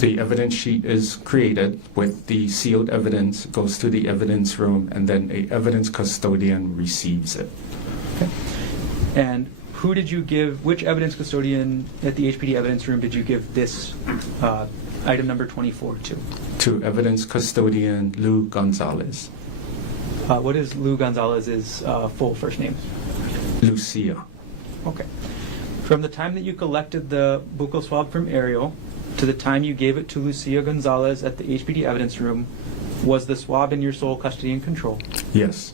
the evidence sheet is created with the sealed evidence, goes to the evidence room, and then an evidence custodian receives it. Okay. And who did you give, which evidence custodian at the HPD evidence room did you give this item number 24 to? To evidence custodian Lou Gonzalez. What is Lou Gonzalez's full first name? Lucia. Okay. From the time that you collected the buccal swab from Ariel to the time you gave it to Lucia Gonzalez at the HPD evidence room, was the swab in your sole custody and control? Yes.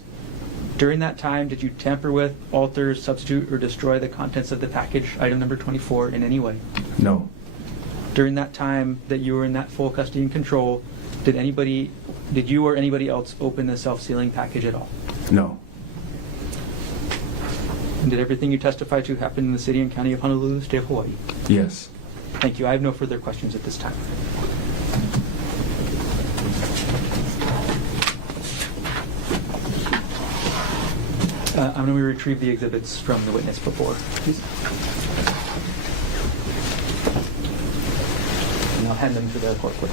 During that time, did you tamper with, alter, substitute, or destroy the contents of the package, item number 24, in any way? No. During that time that you were in that full custody and control, did you or anybody else open the self-sealing package at all? No. And did everything you testified to happen in the city and county of Honolulu, state of Hawaii? Yes. Thank you. I have no further questions at this time. I'm going to retrieve the exhibits from the witness before, please. And I'll hand them to the court clerk.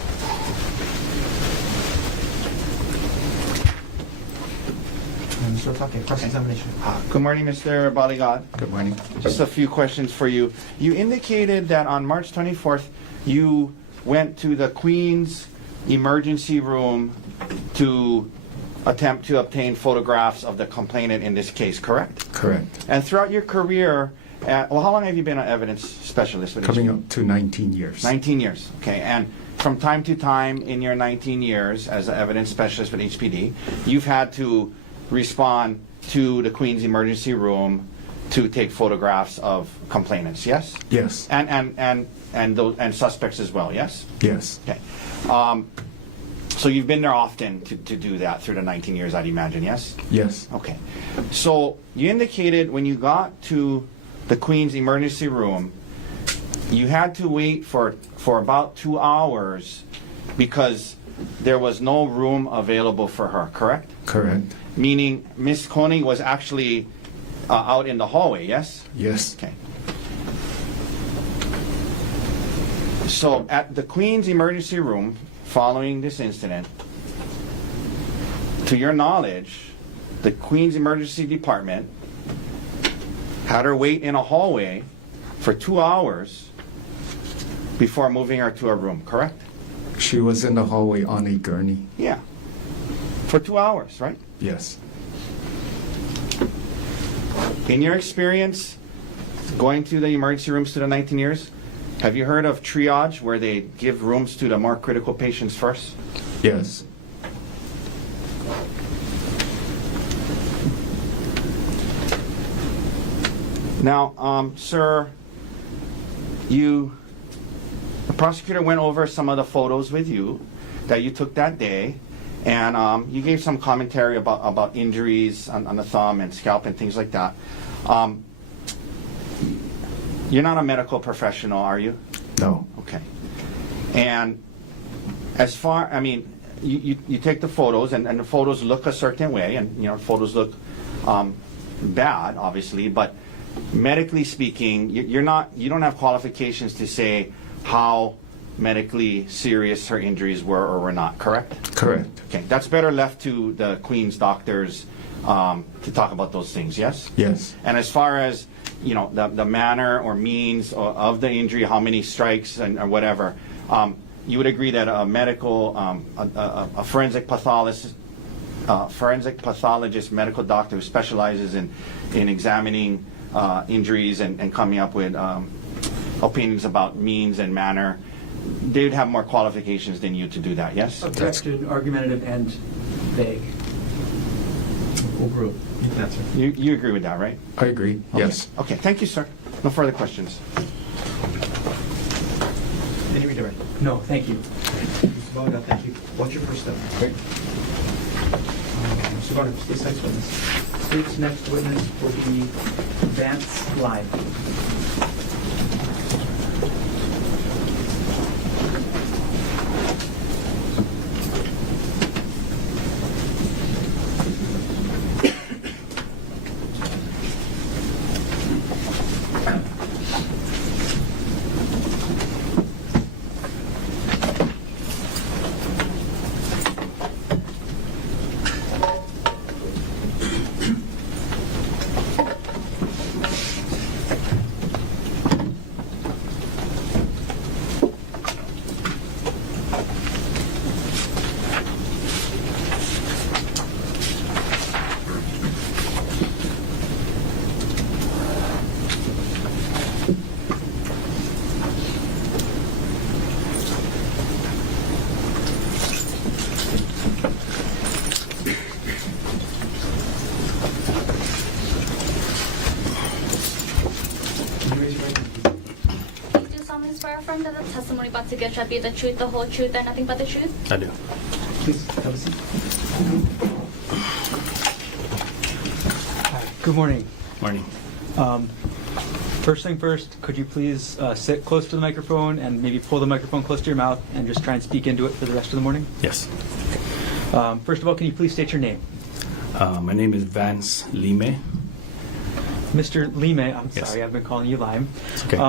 Mr. Otake, cross-examination. Good morning, Mr. Baligat. Good morning. Just a few questions for you. You indicated that on March 24th, you went to the Queen's emergency room to attempt to obtain photographs of the complainant in this case, correct? Correct. And throughout your career, how long have you been an evidence specialist with Coming HPD? up to 19 years. 19 years, okay. And from time to time in your 19 years as an evidence specialist with HPD, you've had to respond to the Queen's emergency room to take photographs of complainants, yes? Yes. And suspects as well, yes? Yes. Okay. So you've been there often to do that through the 19 years, I'd imagine, yes? Yes. Okay. So you indicated when you got to the Queen's emergency room, you had to wait for about 2 hours because there was no room available for her, correct? Correct. Meaning Miss Konig was actually out in the hallway, yes? Yes. Okay. So at the Queen's emergency room, following this incident, to your knowledge, the Queen's emergency department had her wait in a hallway for 2 hours before moving her to a room, correct? She was in the hallway on a gurney. Yeah. For 2 hours, right? Yes. In your experience going to the emergency rooms through the 19 years, have you heard of triage where they give rooms to the more critical patients first? Yes. Now, sir, the prosecutor went over some of the photos with you that you took that day, and you gave some commentary about injuries on the thumb and scalp and things like that. You're not a medical professional, are you? No. Okay. And you take the photos, and the photos look a certain way, and photos look bad, obviously, but medically speaking, you don't have qualifications to say how medically serious her injuries were or were not, correct? Correct. Okay, that's better left to the Queen's doctors to talk about those things, yes? Yes. And as far as the manner or means of the injury, how many strikes or whatever, you would agree that a medical, a forensic pathologist, medical doctor who specializes in examining injuries and coming up with opinions about means and manner, they would have more qualifications than you to do that, yes? Objection, argumentative, and vague. Full group. You can answer. You agree with that, right? I agree. Yes. Okay, thank you, sir. No further questions. Any redirect? No, thank you. Mr. Bogdan, thank you. What's your first step? Great. Mr. Bogdan, state's next witness. State's next witness will be Vance Lime. Affirm that the testimony about to give shall be the truth, the whole truth, and nothing but the truth? I do. Please, have a seat. Hi, good morning. Morning. First thing first, could you please sit close to the microphone and maybe pull the microphone close to your mouth and just try and speak into it for the rest of the morning? Yes. First of all, can you please state your name? My name is Vance Lime. Mr. Lime, I'm Yes. sorry, I've been calling you Lime. It's okay.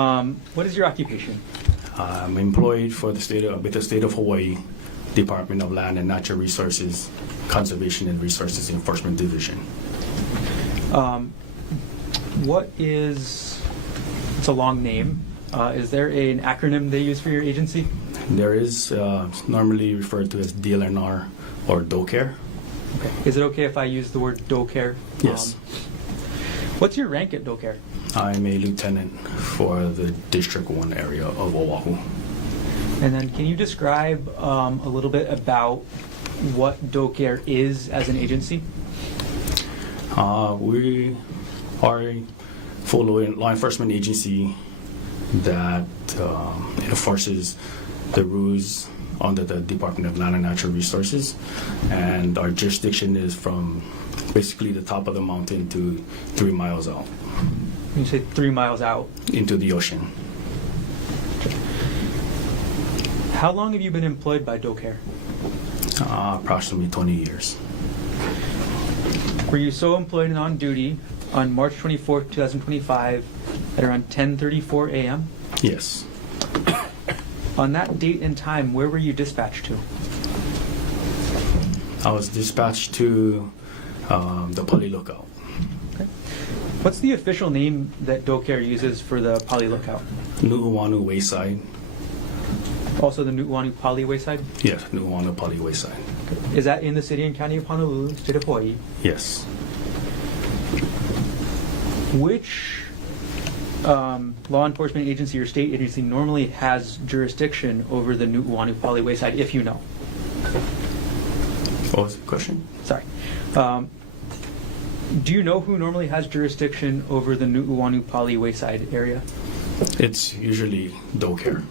What is your occupation? I'm employed for with the state of Hawaii Department of Land and Natural Resources Conservation and Resources Enforcement Division. It's a long name. Is there an acronym they use for your agency? There is normally referred to as DLNR or DOCARE. Okay. Is it okay if I use the word DOCARE? Yes. What's your rank at DOCARE? I'm a lieutenant for the District 1 area of Oahu. And then can you describe a little bit about what DOCARE is as an agency? We are a full law enforcement agency that enforces the rules under the Department of Land and Natural Resources, and our jurisdiction is from basically the top of the mountain to 3 miles out You say 3 miles out. into the ocean. How long have you been employed by DoCare? Approximately 20 years. Were you so employed and on duty on March 24th, 2025 at around 10:34 a.m.? Yes. On that date and time, where were you dispatched to? I was dispatched to the Poly Lookout. Okay. What's the official name that DoCare uses for the Poly Lookout? Nu'uanu Wayside. Also the Nu'uanu Poly Wayside? Yes, Nu'uanu Poly Wayside. Is that in the city and county of Honolulu, state of Hawaii? Yes. Which law enforcement agency or state agency normally has jurisdiction over the Nu'uanu Poly Wayside, if you know? What was the question? Sorry. Do you know who normally has jurisdiction over the Nu'uanu Poly Wayside area? It's usually DoCare.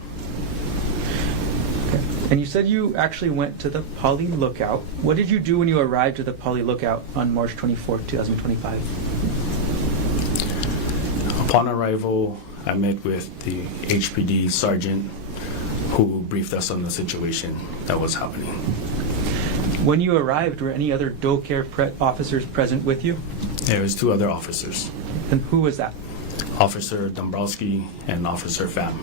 Okay. And you said you actually went to the Poly Lookout. What did you do when you arrived at the Poly Lookout on March 24th, 2025? Upon arrival, I met with the HPD sergeant who briefed us on the situation that was happening. When you arrived, were any other DoCare officers present with you? There was 2 other officers, And who was that? Officer Dombrowski and Officer Pham.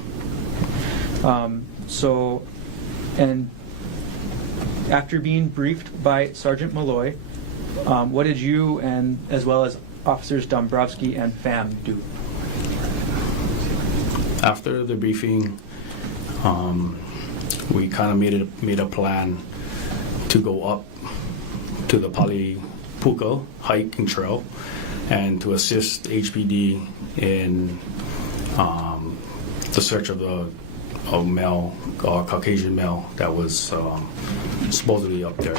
And after being briefed by Sergeant Malloy, what did you and as well as Officers Dombrowski and Pham do? After the briefing, we kind of made a plan to go up to the Poly Puka hike and trail, and to assist HPD in the search of a male, Caucasian male that was supposedly up there.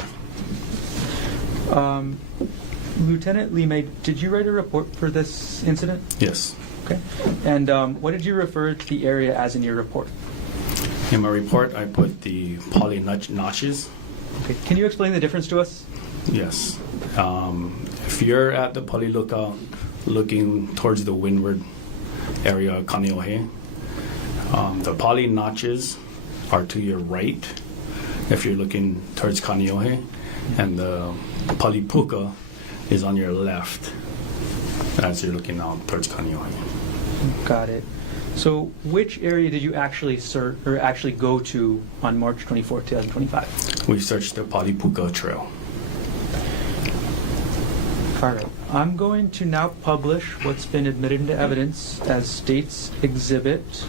Lieutenant Lee, did you write a report for this incident? Yes. Okay. And what did you refer to the area as in your report? In my report, I put the poly notches. Okay. Can you explain the difference to us? Yes. If you're at the Poly Lookout looking towards the windward area of Kaneohe, the poly notches are to your right if you're looking towards Kaneohe, and the Poly Puka is on your left as you're looking out towards Kaneohe. Got it. So which area did you actually go to on March 24th, 2025? We searched the Poly Puka trail. All right. I'm going to now publish what's been admitted into evidence as State's Exhibit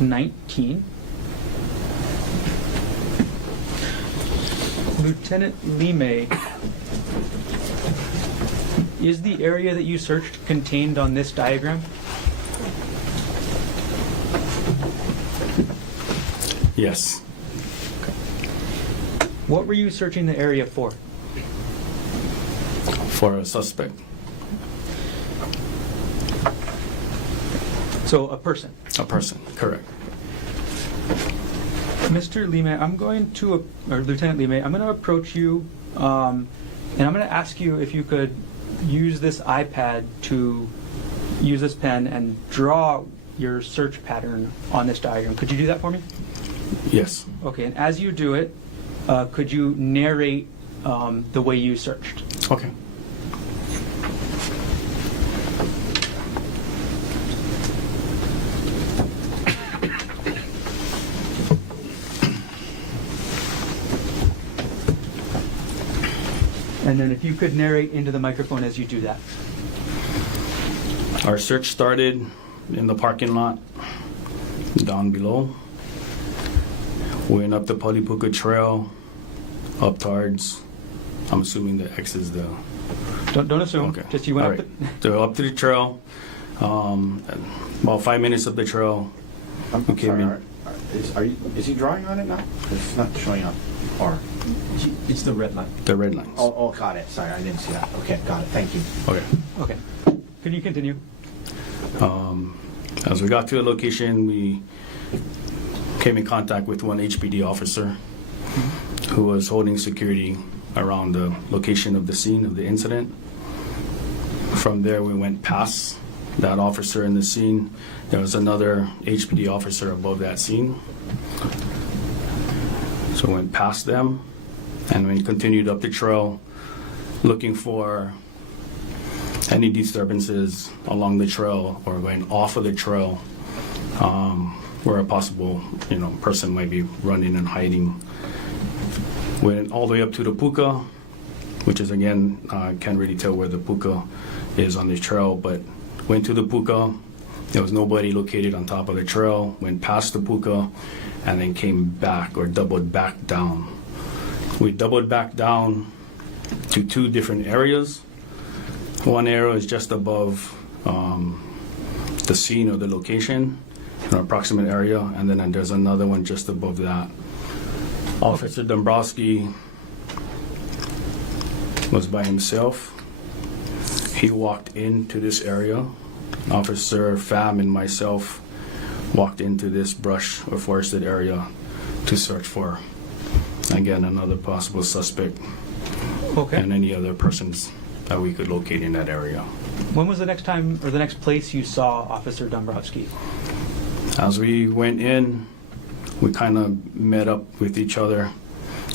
19. Lieutenant Lee, is the area that you searched contained on this diagram? Yes. What were you searching the area for? For a suspect. So a person. A person, correct. Mr. Lee, Lieutenant Lee, I'm going to approach you, and I'm going to ask you if you could use this iPad to use this pen and draw your search pattern on this diagram. Could you do that for me? Yes. Okay, and as you do it, could you narrate the way you searched? Okay. And then if you could narrate into the microphone as you do that. Our search started in the parking lot down below. We went up the Poly Puka trail, up towards, I'm assuming the X is the... Don't assume. Okay. Just you went All up. right. So up to the trail, about 5 minutes up the trail. I'm Okay, sorry, man. is he drawing on it now? It's not showing up. Or It's the red line. The red lines. oh, got it. Sorry, I didn't see that. Okay, got it. Thank you. Okay. Okay. Can you continue? As we got to the location, we came in contact with one HPD officer who was holding security around the location of the scene of the incident. From there, we went past that officer in the scene. There was another HPD officer above that scene. So we went past them and we continued up the trail looking for any disturbances along the trail or going off of the trail where a possible person might be running and hiding. Went all the way up to the puka, which is again, can't really tell where the puka is on the trail, but went to the puka. There was nobody located on top of the trail. Went past the puka and then came back or doubled back down. We doubled back down to two different areas. One area is just above the scene or the location, an approximate area, and then there's another one just above that. Officer Dombrowski was by himself. He walked into this area. Officer Pham and myself walked into this brush or forested area to search for, again, another possible suspect and any other persons that we could locate in that area. When was the next time or the next place you saw Officer Dombrowski? As we went in, we kind of met up with each other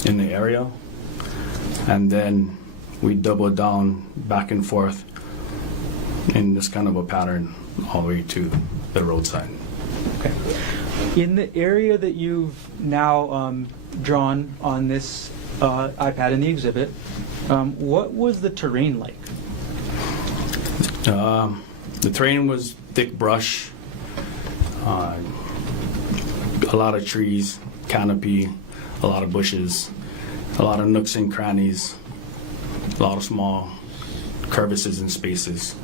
in the area, and then we doubled down back and forth in this kind of a pattern all the way to the roadside. Okay. In the area that you've now drawn on this iPad in the exhibit, what was the terrain like? The terrain was thick brush, a lot of trees, canopy, a lot of bushes, a lot of nooks and crannies, a lot of small crevices and spaces.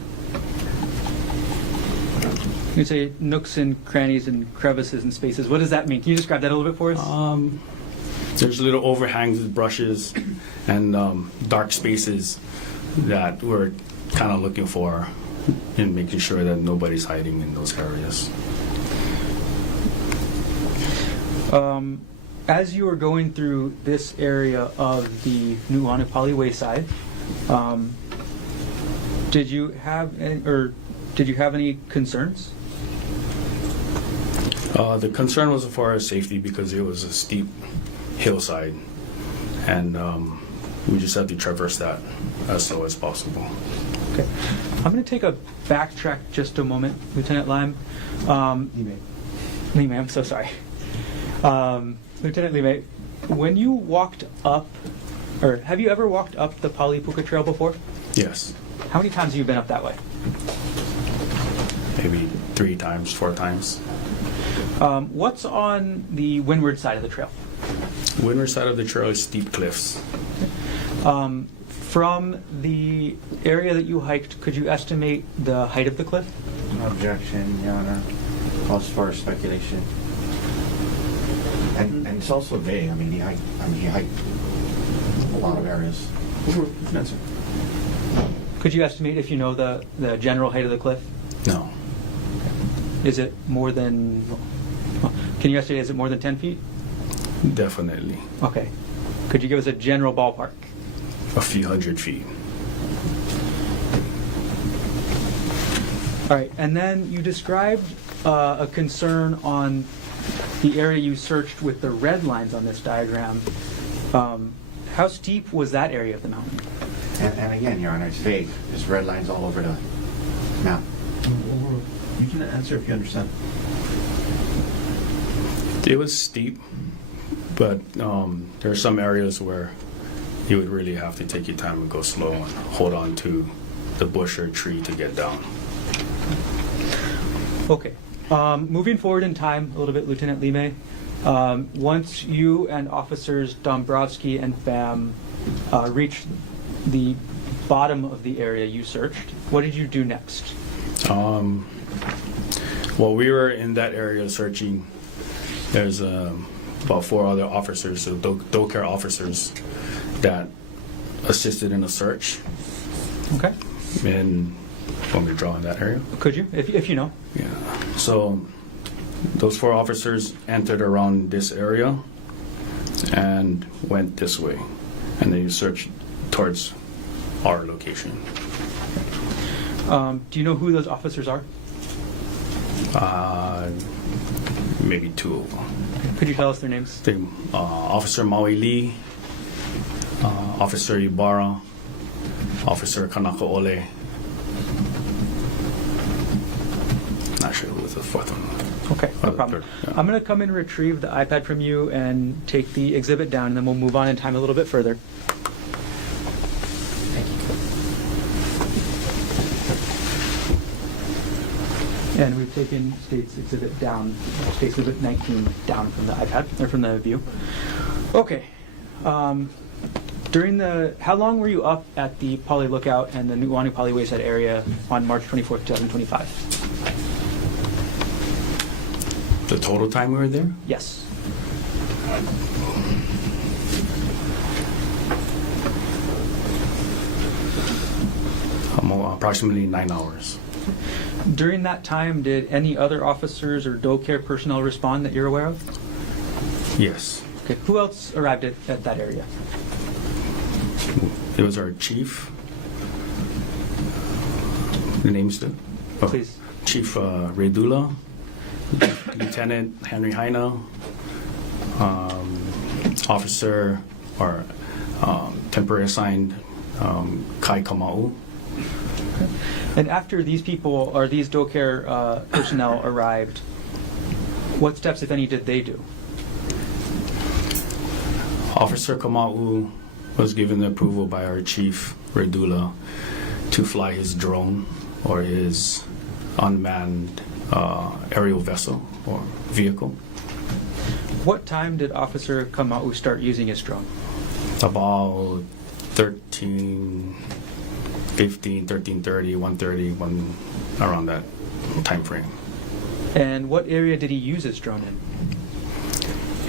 You say nooks and crannies and crevices and spaces. What does that mean? Can you describe that a little bit for us? There's little overhangs with brushes and dark spaces that we're kind of looking for and making sure that nobody's hiding in those areas. As you were going through this area of the Nu'uanupali Wayside, did you have any concerns? The concern was as far as safety because it was a steep hillside, and we just had to traverse that as slow as possible. Okay. I'm going to take a backtrack just a moment, Lieutenant Lime. Lime, I'm so sorry. Lieutenant Lime, when you walked up, or have you ever walked up the Palipuka Trail before? Yes. How many times have you been up that way? Maybe 3 times, 4 times. What's on the windward side of the trail? Windward side of the trail is steep cliffs. From the area that you hiked, could you estimate the height of the cliff? Objection, Your Honor. Calls for speculation. And it's also vague. I mean, he hiked a lot of areas. Could you estimate if you know the general height of the cliff? No. Is it more than, can you estimate, is it more than 10 feet? Definitely. Okay. Could you give us a general ballpark? A few hundred feet. All right, and then you described a concern on the area you searched with the red lines on this diagram. How steep was that area of the mountain? And again, Your Honor, it's vague. There's red lines all over the map. You can answer if you understand. It was steep, but there are some areas where you would really have to take your time and go slow and hold on to the bush or tree to get down. Okay. Moving forward in time a little bit, Lieutenant Lime, once you and Officers Dombrowski and Pham reached the bottom of the area you searched, what did you do next? While we were in that area searching, there's about 4 other officers, so DoCare officers, that assisted in a search. Okay. And want me to draw in that area? Could you, if you know? Yeah. So Those 4 officers entered around this area and went this way, and they searched towards our location. Do you know who those officers are? Maybe 2 of them. Could you tell us their names? Officer Maui Lee, Officer Ibarra, Officer Kanaka Ole. Not sure who was the 4th one. Okay, no the problem. 3rd, yeah. I'm going to come and retrieve the iPad from you and take the exhibit down, and then we'll move on in time a little bit further. And we've taken State's Exhibit down, State's Exhibit 19 down from the iPad, or from the view. Okay. How long were you up at the Poly Lookout and the Nu'uanu Poly Wayside area on March 24th, 2025? The total time we were there? Yes. Approximately 9 hours. During that time, did any other officers or doe care personnel respond that you're aware of? Yes. Okay. Who else arrived at that area? It was our chief. The name's the? Oh, Please. Chief Redula, Lieutenant Henry Heine, Officer or temporary assigned Kai Kamau. And after these people, or these doe care personnel arrived, what steps, if any, did they do? Officer Kamau was given the approval by our chief, Redula, to fly his drone or his unmanned aerial vessel or vehicle. What time did Officer Kamau start using his drone? About 13:30, 1:30, around that time frame. And what area did he use his drone in?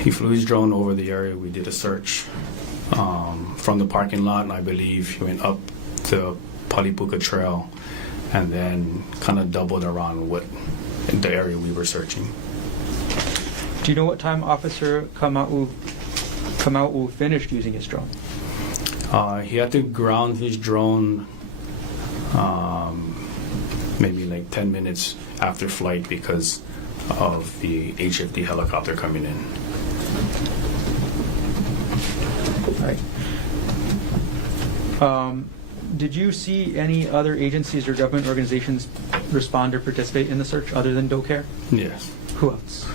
He flew his drone over the area. We did a search from the parking lot, and I believe he went up the Palipuka Trail and then kind of doubled around in the area we were searching. Do you know what time Officer Kamau finished using his drone? He had to ground his drone maybe like 10 minutes after flight because of the HFD helicopter coming in. All right. Did you see any other agencies or government organizations respond or participate in the search other than doe care? Yes. Who else?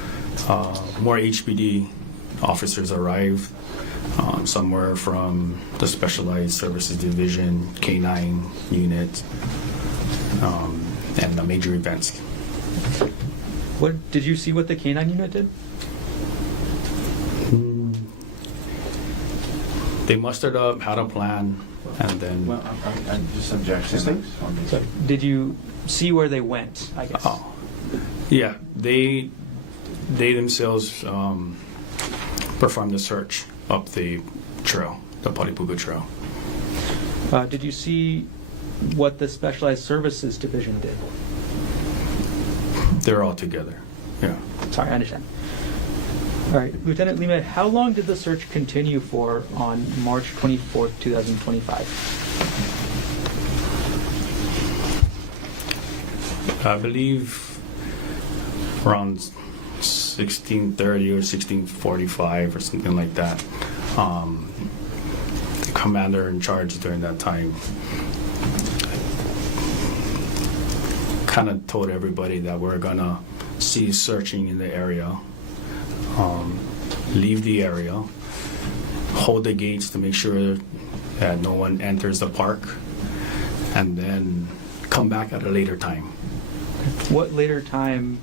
More HPD officers arrived, somewhere from the Specialized Services Division, K9 unit, and the major events. What did you see? What the K9 unit did? They mustered up, had a plan, and then. Well, I'm just objecting. So, did you see where they went? I guess. Oh, yeah. They themselves performed the search up the trail, the Palipuka Trail. Did you see what the Specialized Services Division did? They're all together. Yeah. Sorry, I understand. All right, Lieutenant Lima, how long did the search continue for on March 24th, 2025? I believe around 16:30 or 16:45 or something like that. The commander in charge during that time kind of told everybody that we're gonna cease searching in the area, leave the area, hold the gates to make sure that no one enters the park, and then come back at a later time. What later time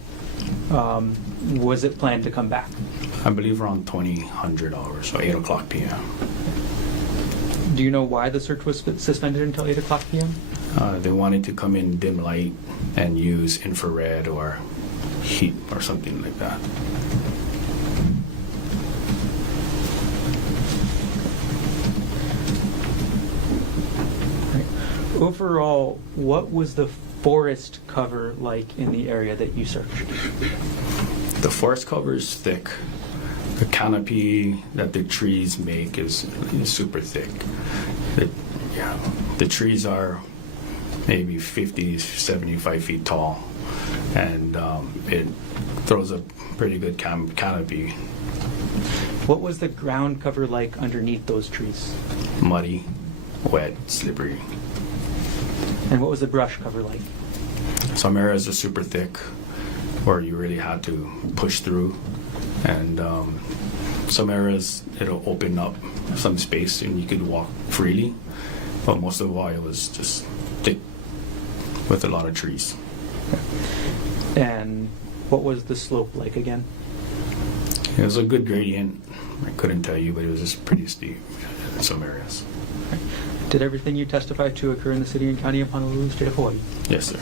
was it planned to come back? I believe around 2000 hours, or 8 o'clock p.m. Do you know why the search was suspended until 8 o'clock p.m.? They wanted to come in dim light and use infrared or heat or something like that. Overall, what was the forest cover like in the area that you searched? The forest cover is thick. The canopy that the trees make is super thick. The trees are maybe 50, 75 feet tall, and it throws a pretty good canopy. What was the ground cover like underneath those trees? Muddy, wet, slippery. And what was the brush cover like? Some areas are super thick, where you really had to push through, and some areas it'll open up some space and you could walk freely, but most of the while it was just thick with a lot of trees. And what was the slope like again? It was a good gradient. I couldn't tell you, but it was just pretty steep in some areas. Did everything you testified to occur in the city and county of Honolulu, state of Hawaii? Yes, sir.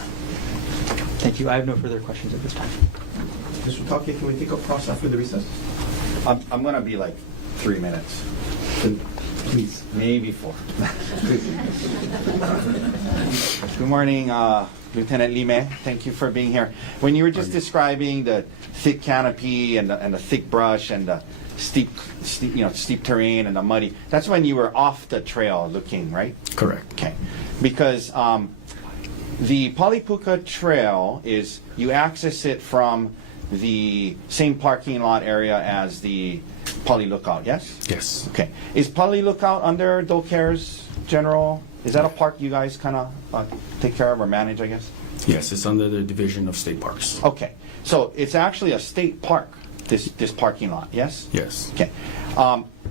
Thank you. I have no further questions at this time. Mr. Take, can we take a cross after the recess? I'm going to be like 3 minutes. Then please. Maybe 4. Good morning, Lieutenant Lime. Thank you for being here. When you were just describing the thick canopy and the thick brush and the steep terrain and the muddy, that's when you were off the trail looking, right? Correct. Okay. Because the Palipuka Trail is, you access it from the same parking lot area as the Pali Lookout, yes? Yes. Okay. Is Pali Lookout under DoCare's general? Is that a park you guys kind of take care of or manage, I guess? Yes, it's under the Division of State Parks. Okay. So it's actually a state park, this parking lot, yes? Yes. Okay.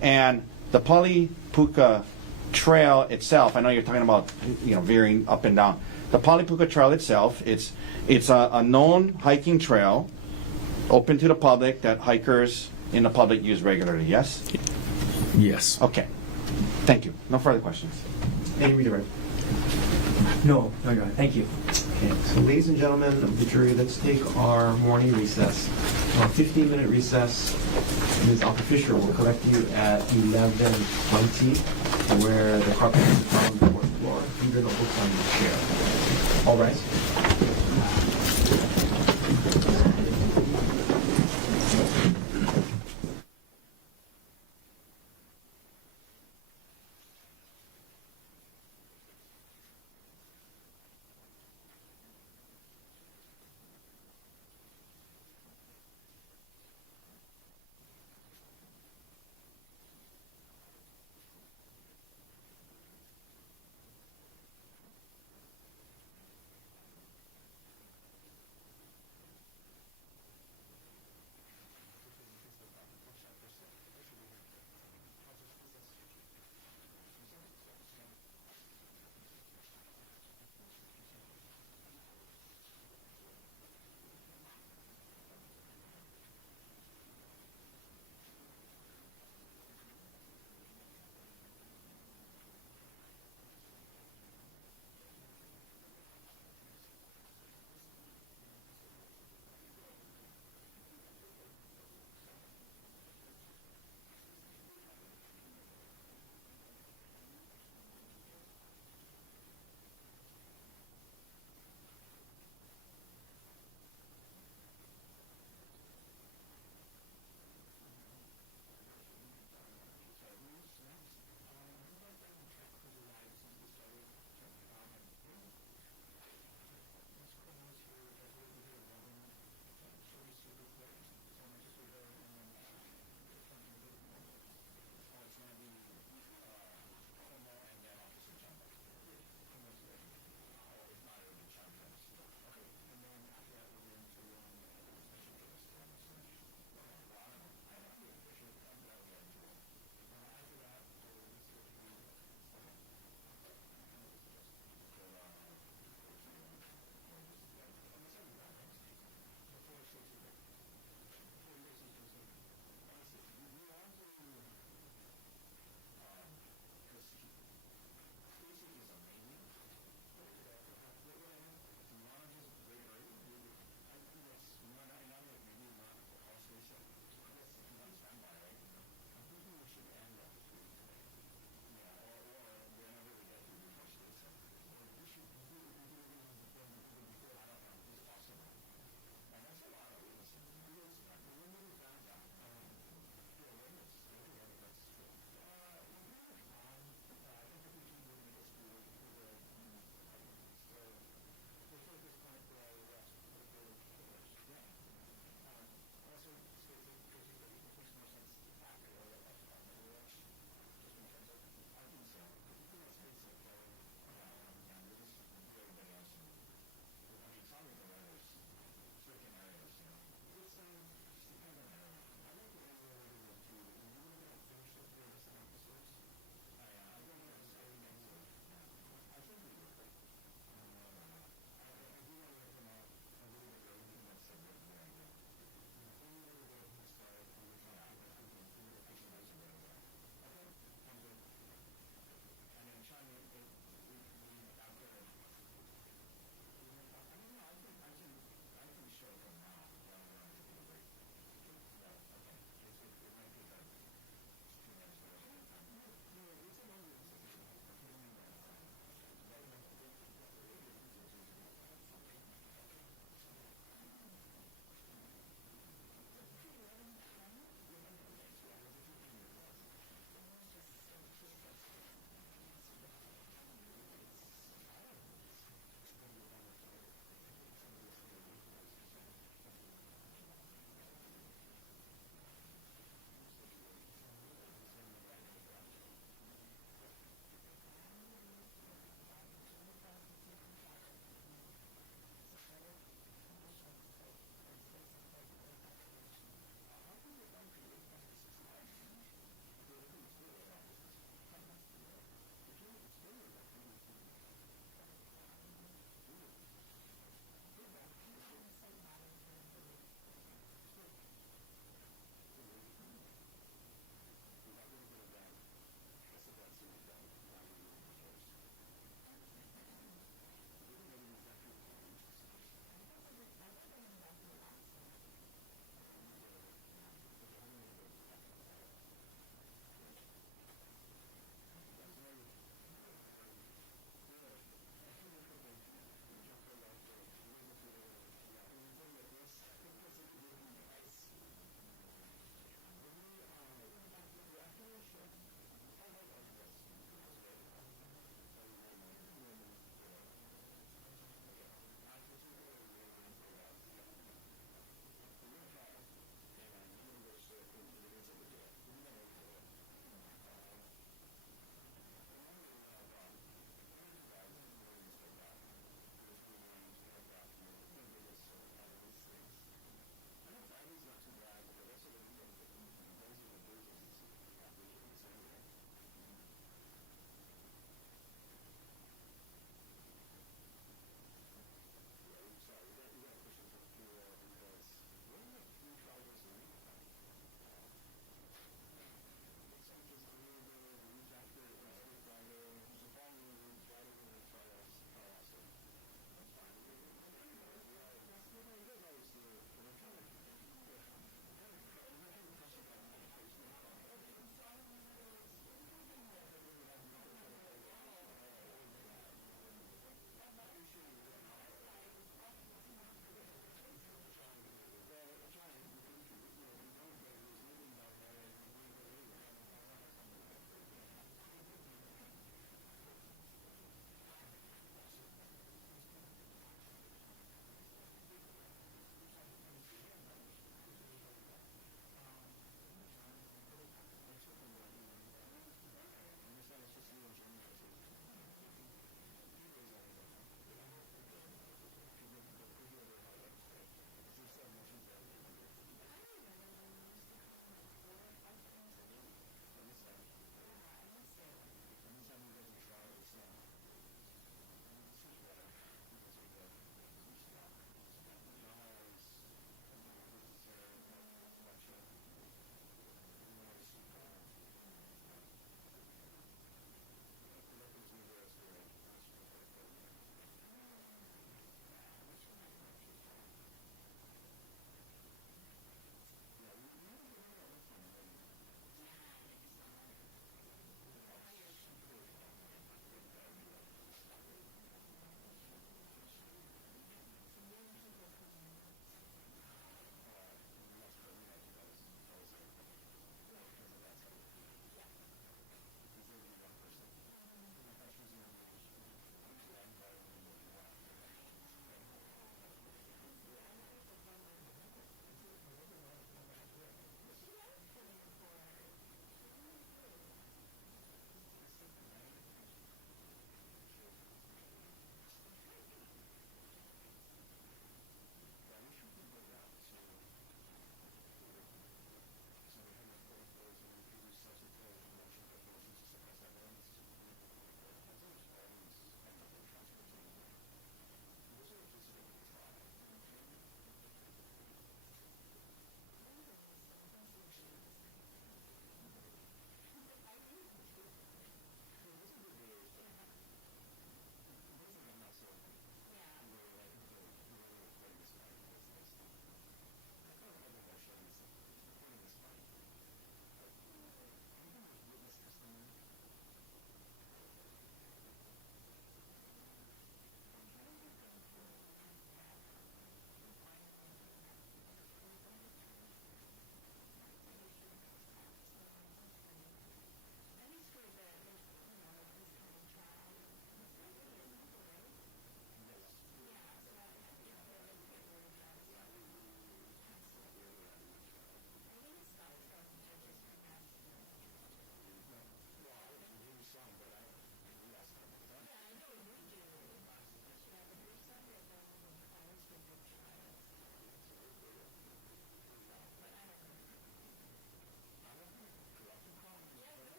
And the Palipuka Trail itself, I know you're talking about veering up and down. The Palipuka Trail itself, it's a known hiking trail, open to the public, that hikers in the public use regularly, yes? Yes. Okay. Thank you. No further questions. Any redirect? No, you're right. Thank you. Okay, so ladies and gentlemen of the jury, let's take our morning recess. A 15-minute recess. Ms. Alka-Fisher will collect you at 11:20, where the carpet is found on the fourth floor. Leave your notebooks on your chair. All rise.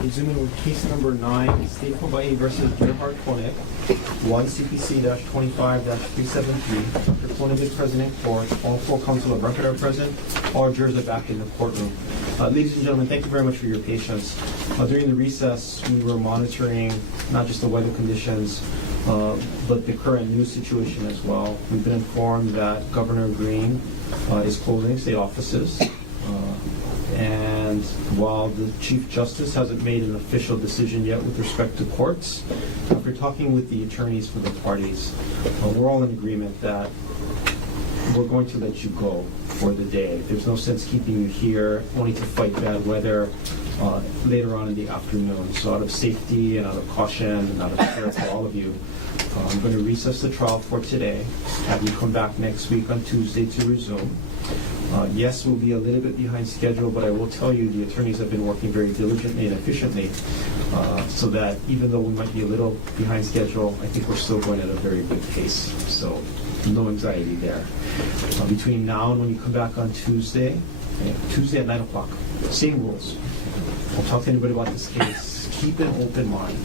Resuming with case number 9, State of Hawaii versus Gerhardt Konig, 1 CPC-25-373. Dr. Konig is present in court. All 4 counsel of record are present. All jurors are back in the courtroom. Ladies and gentlemen, thank you very much for your patience. During the recess, we were monitoring not just the weather conditions, but the current news situation as well. We've been informed that Governor Green is closing state offices. And while the Chief Justice hasn't made an official decision yet with respect to courts, after talking with the attorneys for the parties, we're all in agreement that we're going to let you go for the day. There's no sense keeping you here only to fight bad weather later on in the afternoon. So out of safety and out of caution and out of care for all of you, I'm going to recess the trial for today, have you come back next week on Tuesday to resume. Yes, we'll be a little bit behind schedule, but I will tell you the attorneys have been working very diligently and efficiently so that even though we might be a little behind schedule, I think we're still going at a very good pace. So no anxiety there. Between now and when you come back on Tuesday at 9 o'clock, same rules. Don't talk to anybody about this case. Keep an open mind.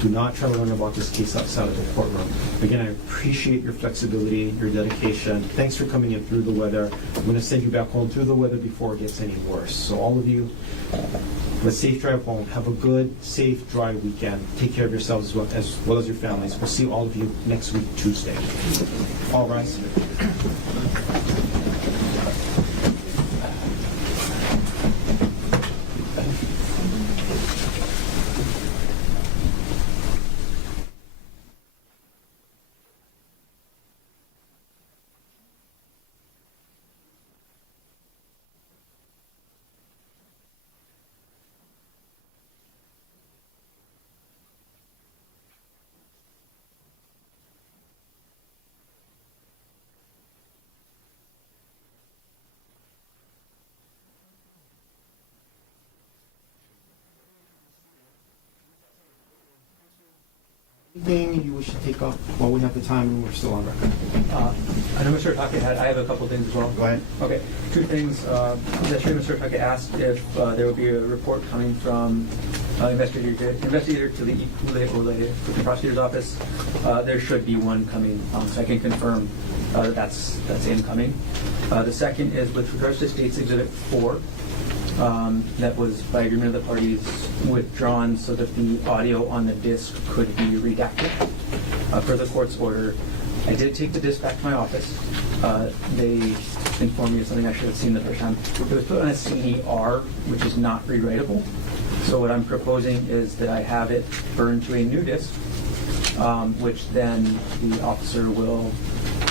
Do not try to learn about this case outside of the courtroom. Again, I appreciate your flexibility, your dedication. Thanks for coming in through the weather. I'm going to send you back home through the weather before it gets any worse. So all of you, have a safe drive home. Have a good, safe, dry weekend. Take care of yourselves as well as your families. We'll see all of you next week, Tuesday. All rise. Anything you wish to take up while we have the time and we're still on record? I know Mr. Take I have a couple things as well. Go ahead. Okay, 2 things. Yesterday, Mr. Take asked if there would be a report coming from investigator to the Ole with the prosecutor's office. There should be one coming, so I can confirm that's incoming. The second is with regards to State's Exhibit 4. That was by agreement of the parties withdrawn so that the audio on the disc could be redacted per the court's order. I did take the disc back to my office. They informed me of something I should have seen the first time. It was put on a CDR, which is not rewritable. So what I'm proposing is that I have it burned to a new disc, which then the officer will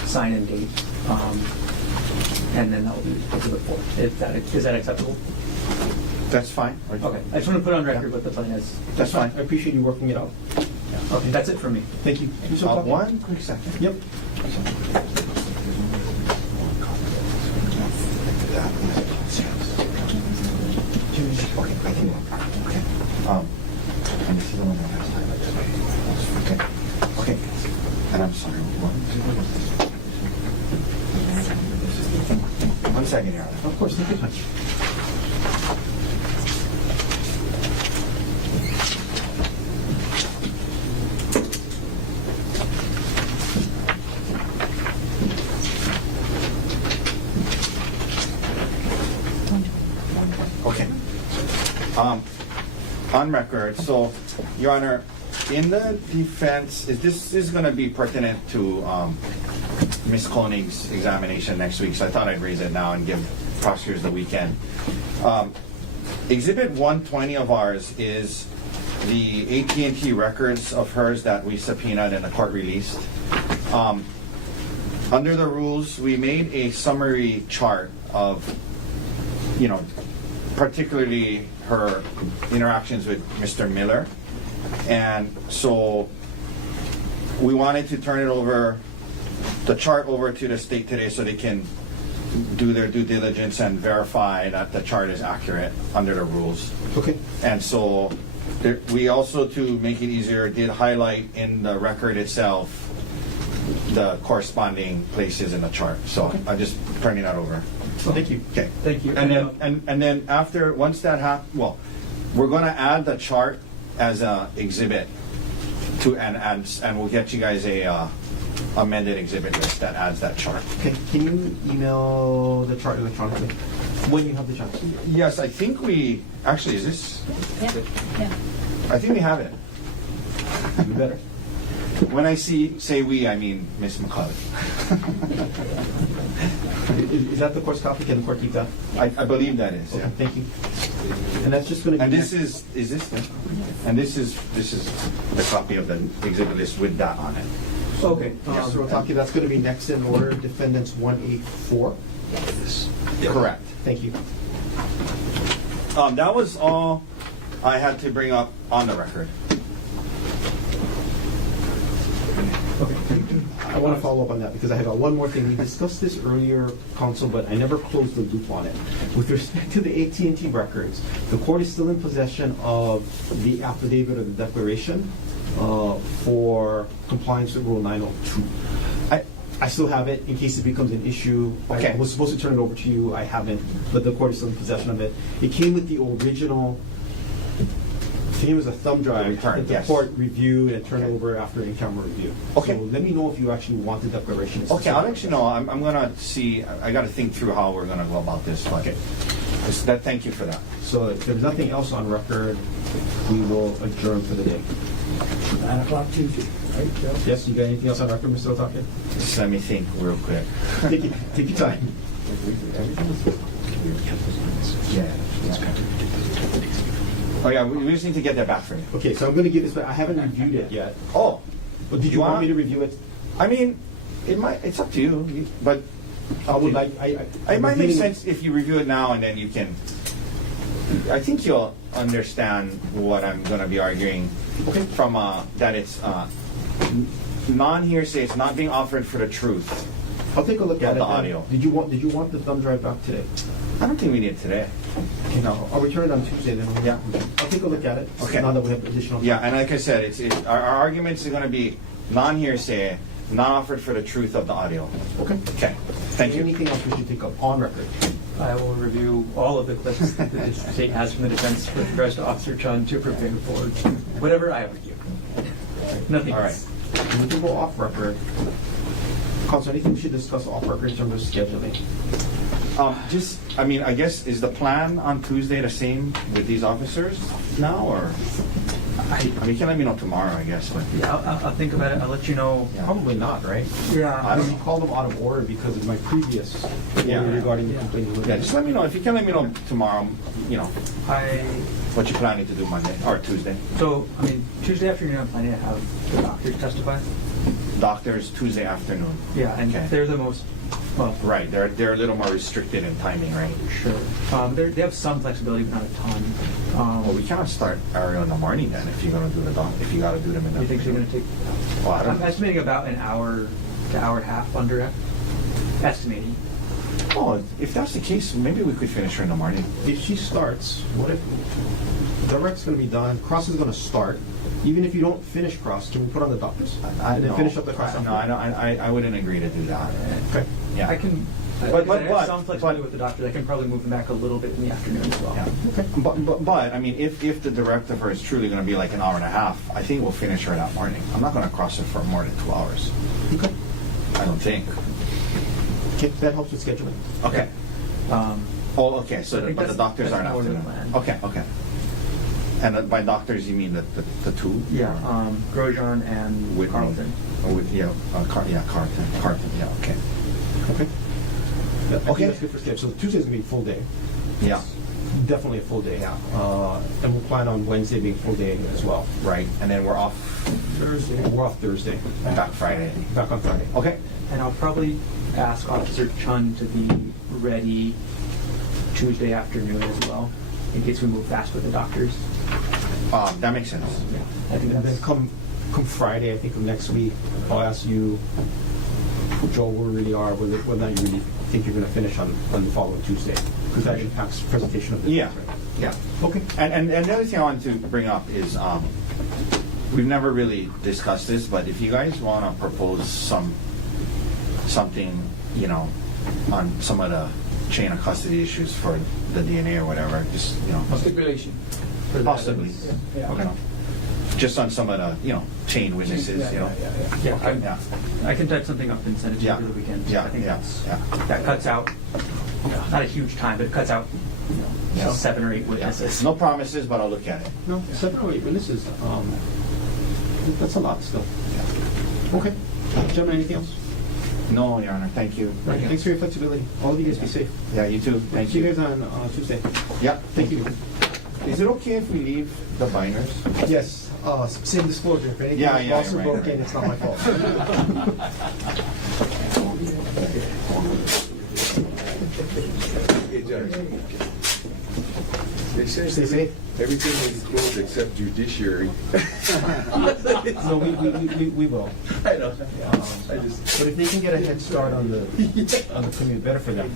sign and date, and then that will be Exhibit 4. Is that acceptable? That's fine. Okay, I just want to put on record what the plan is. That's fine. I appreciate you working it out. Okay, that's it for me. Thank you. One quick second. Yep. And this is the one that has highlighted. Okay. And I'm sorry. One second here. Of course, take your time. Okay. On record, so, Your Honor, in the defense, this is going to be pertinent to Ms. Konig's examination next week, so I thought I'd raise it now and give prosecutors the weekend. Exhibit 120 of ours is the AT&T records of hers that we subpoenaed and the court released. Under the rules, we made a summary chart of, particularly her interactions with Mr. Miller. And so we wanted to turn it over, the chart over to the state today so they can do their due diligence and verify that the chart is accurate under the rules. Okay. And so we also, to make it easier, did highlight in the record itself the corresponding places in the chart. So Okay. I'm just turning that over. Thank you. Okay. Thank you. And then after, once that happens, well, we're gonna add the chart as a exhibit to, and we'll get you guys a amended exhibit list that adds that chart. Okay, can you email the chart electronically when you have the chance? Yes, I think we, actually, is this, Yeah. I think we have it. You better. When I say we, I mean Miss McCullough. Is that the court's copy? Can the court keep that? I believe that is, Okay, yeah. thank you. And that's just going to be. And this is this, and this is the copy of the exhibit list with that on it. Okay, Mr. Otake, that's going to be next in order, defendants 184. Correct. Thank you. That was all I had to bring up on the record. Okay. I want to follow up on that because I have one more thing. We discussed this earlier, counsel, but I never closed the loop on it. With respect to the AT&T records, the court is still in possession of the affidavit or the declaration for compliance with Rule 902. I still have it in case it becomes an issue. Okay. I was supposed to turn it over to you. I haven't, but the court is still in possession of it. It came with the original. I think it was a thumb drive Return, that the yes. court reviewed and turned over after in-camera review. Okay. So let me know if you actually want the declaration. Okay, I'll let you know. I'm gonna see. I got to think through how we're gonna go about this. But Okay. Thank you for that. So if there's nothing else on record, we will adjourn for the day. 9 o'clock Tuesday, right, Joe? Yes, you got anything else on record, Mr. Otake? Just let me think real quick. Take your time. Oh yeah, we just need to get that back for you. Okay, so I'm going to give this back. I haven't reviewed it yet. Oh, But did you want me to review it? I mean, it's up to you, but I would like. it might make sense if you review it now and then you can. I think you'll understand what I'm going to be arguing. Okay. From that it's non-hearsay. It's not being offered for the truth. I'll take a look at the it. then. audio. Did you want the thumb drive back today? I don't think we need it today. Okay, no. I'll return it on Tuesday then. Yeah. I'll take a look at it. Okay. Now that we have additional. Yeah, and like I said, our arguments are going to be non-hearsay, not offered for the truth of the audio. Okay. Okay. Thank you. Anything else we should take up on record? I will review all of the clips that the state has from the defense with regards to Officer Chun to prepare for whatever I have reviewed. Nothing All right. else. We can go off record. Counsel, anything we should discuss off record in terms of scheduling? I mean, I guess, is the plan on Tuesday the same with these officers now, or? I mean, you can let me know tomorrow, I guess. But Yeah, I'll think about it. I'll let you know. Yeah. Probably not, right? Yeah. I don't We know. called them out of order because of my previous Yeah. order regarding the complaint. Yeah, just let me know. If you can let me know tomorrow, you know, I what you're planning to do Monday or Tuesday. So, I mean, Tuesday afternoon, I'm planning to have the doctors testify. Doctors, Tuesday afternoon. Yeah, and Okay. they're the most, well, Right, they're a little more restricted in timing, right? sure. They have some flexibility, but not a ton. Well, we cannot start early in the morning then if you're gonna do if you gotta do them in the. You think they're going to take, Well, I don't I'm estimating about an hour to hour and a half on direct. Estimating. Oh, if that's the case, maybe we could finish her in the morning. If she starts, what if the rec's going to be done, cross is going to start? Even if you don't finish cross, can we put on the doctors? And then no. finish up the cross? No, I wouldn't agree to do that. Okay. Yeah. I can, But- I have some but- flexibility with the doctors. I can probably move them back a little bit in the afternoon as well. Yeah. But I mean, if the directive for her is truly going to be like an hour and a half, I think we'll finish her that morning. I'm not going to cross it for more than 2 hours. Okay. I don't think. Okay, that helps with scheduling. Okay. Oh, okay. So, I think but the that's- doctors that's aren't more than afternoon. planned. Okay. And by doctors, you mean the two? Yeah, Grosjean and Whitney. Carlton. Carlton. Yeah. Okay. Okay. Yeah, I think Okay. that's good for schedule. So Tuesday's going to be a full day. Yeah. Definitely a full day. And we'll plan on Wednesday being full day as well. Right. And then we're off Thursday. We're off Thursday. back Friday. Back on Friday. Okay. And I'll probably ask Officer Chun to be ready Tuesday afternoon as well, in case we move fast with the doctors. That makes sense. Yeah, I think And then that's, come Friday, I think of next week, I'll ask you, Joel, where we really are, whether or not you really think you're going to finish on the following Tuesday, because that impacts presentation of the. Yeah. Yeah. Okay. And the other thing I wanted to bring up is we've never really discussed this, but if you guys want to propose something, you know, on some of the chain of custody issues for the DNA or whatever, just, you know. Stipulation. for the Possibly. evidence. Yeah. Okay. Just on some of the, chain witnesses, Yeah, Okay, yeah. I can type something up and send it to you Yeah. over the weekend. Yeah, I think yeah, that cuts out, not a huge time, but it cuts out, Yeah. 7 or 8 witnesses. No promises, but I'll look at it. No, 7 or 8 witnesses. That's a lot still. Okay. Gentlemen, anything else? No, Your Honor, thank you. Right. Thanks for your flexibility. All of you guys be safe. Yeah, you too. Thank See you you. guys on Tuesday. Yeah, Thank you. Is it okay if we leave the binders? Yes, same discloosure. If anything Yeah, is yeah, lost or right, broken, right. it's not my fault. Hey, Judge. They say Stay safe. everything is closed except judiciary. No, we will. I know. I just. But if they can get a head start on the commute, better for them.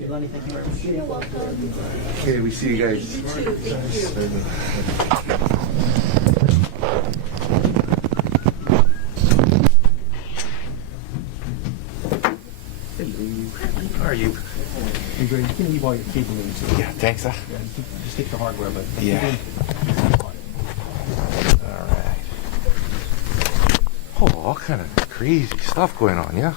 Eleni, thank you very much. You're welcome. Okay, we see you guys. You too. Thank you. How are you? You can leave all your cabling too. Yeah, thanks. Yeah, you can just take the hardware, but Yeah. All right. Oh, all kind of crazy stuff going on, yeah?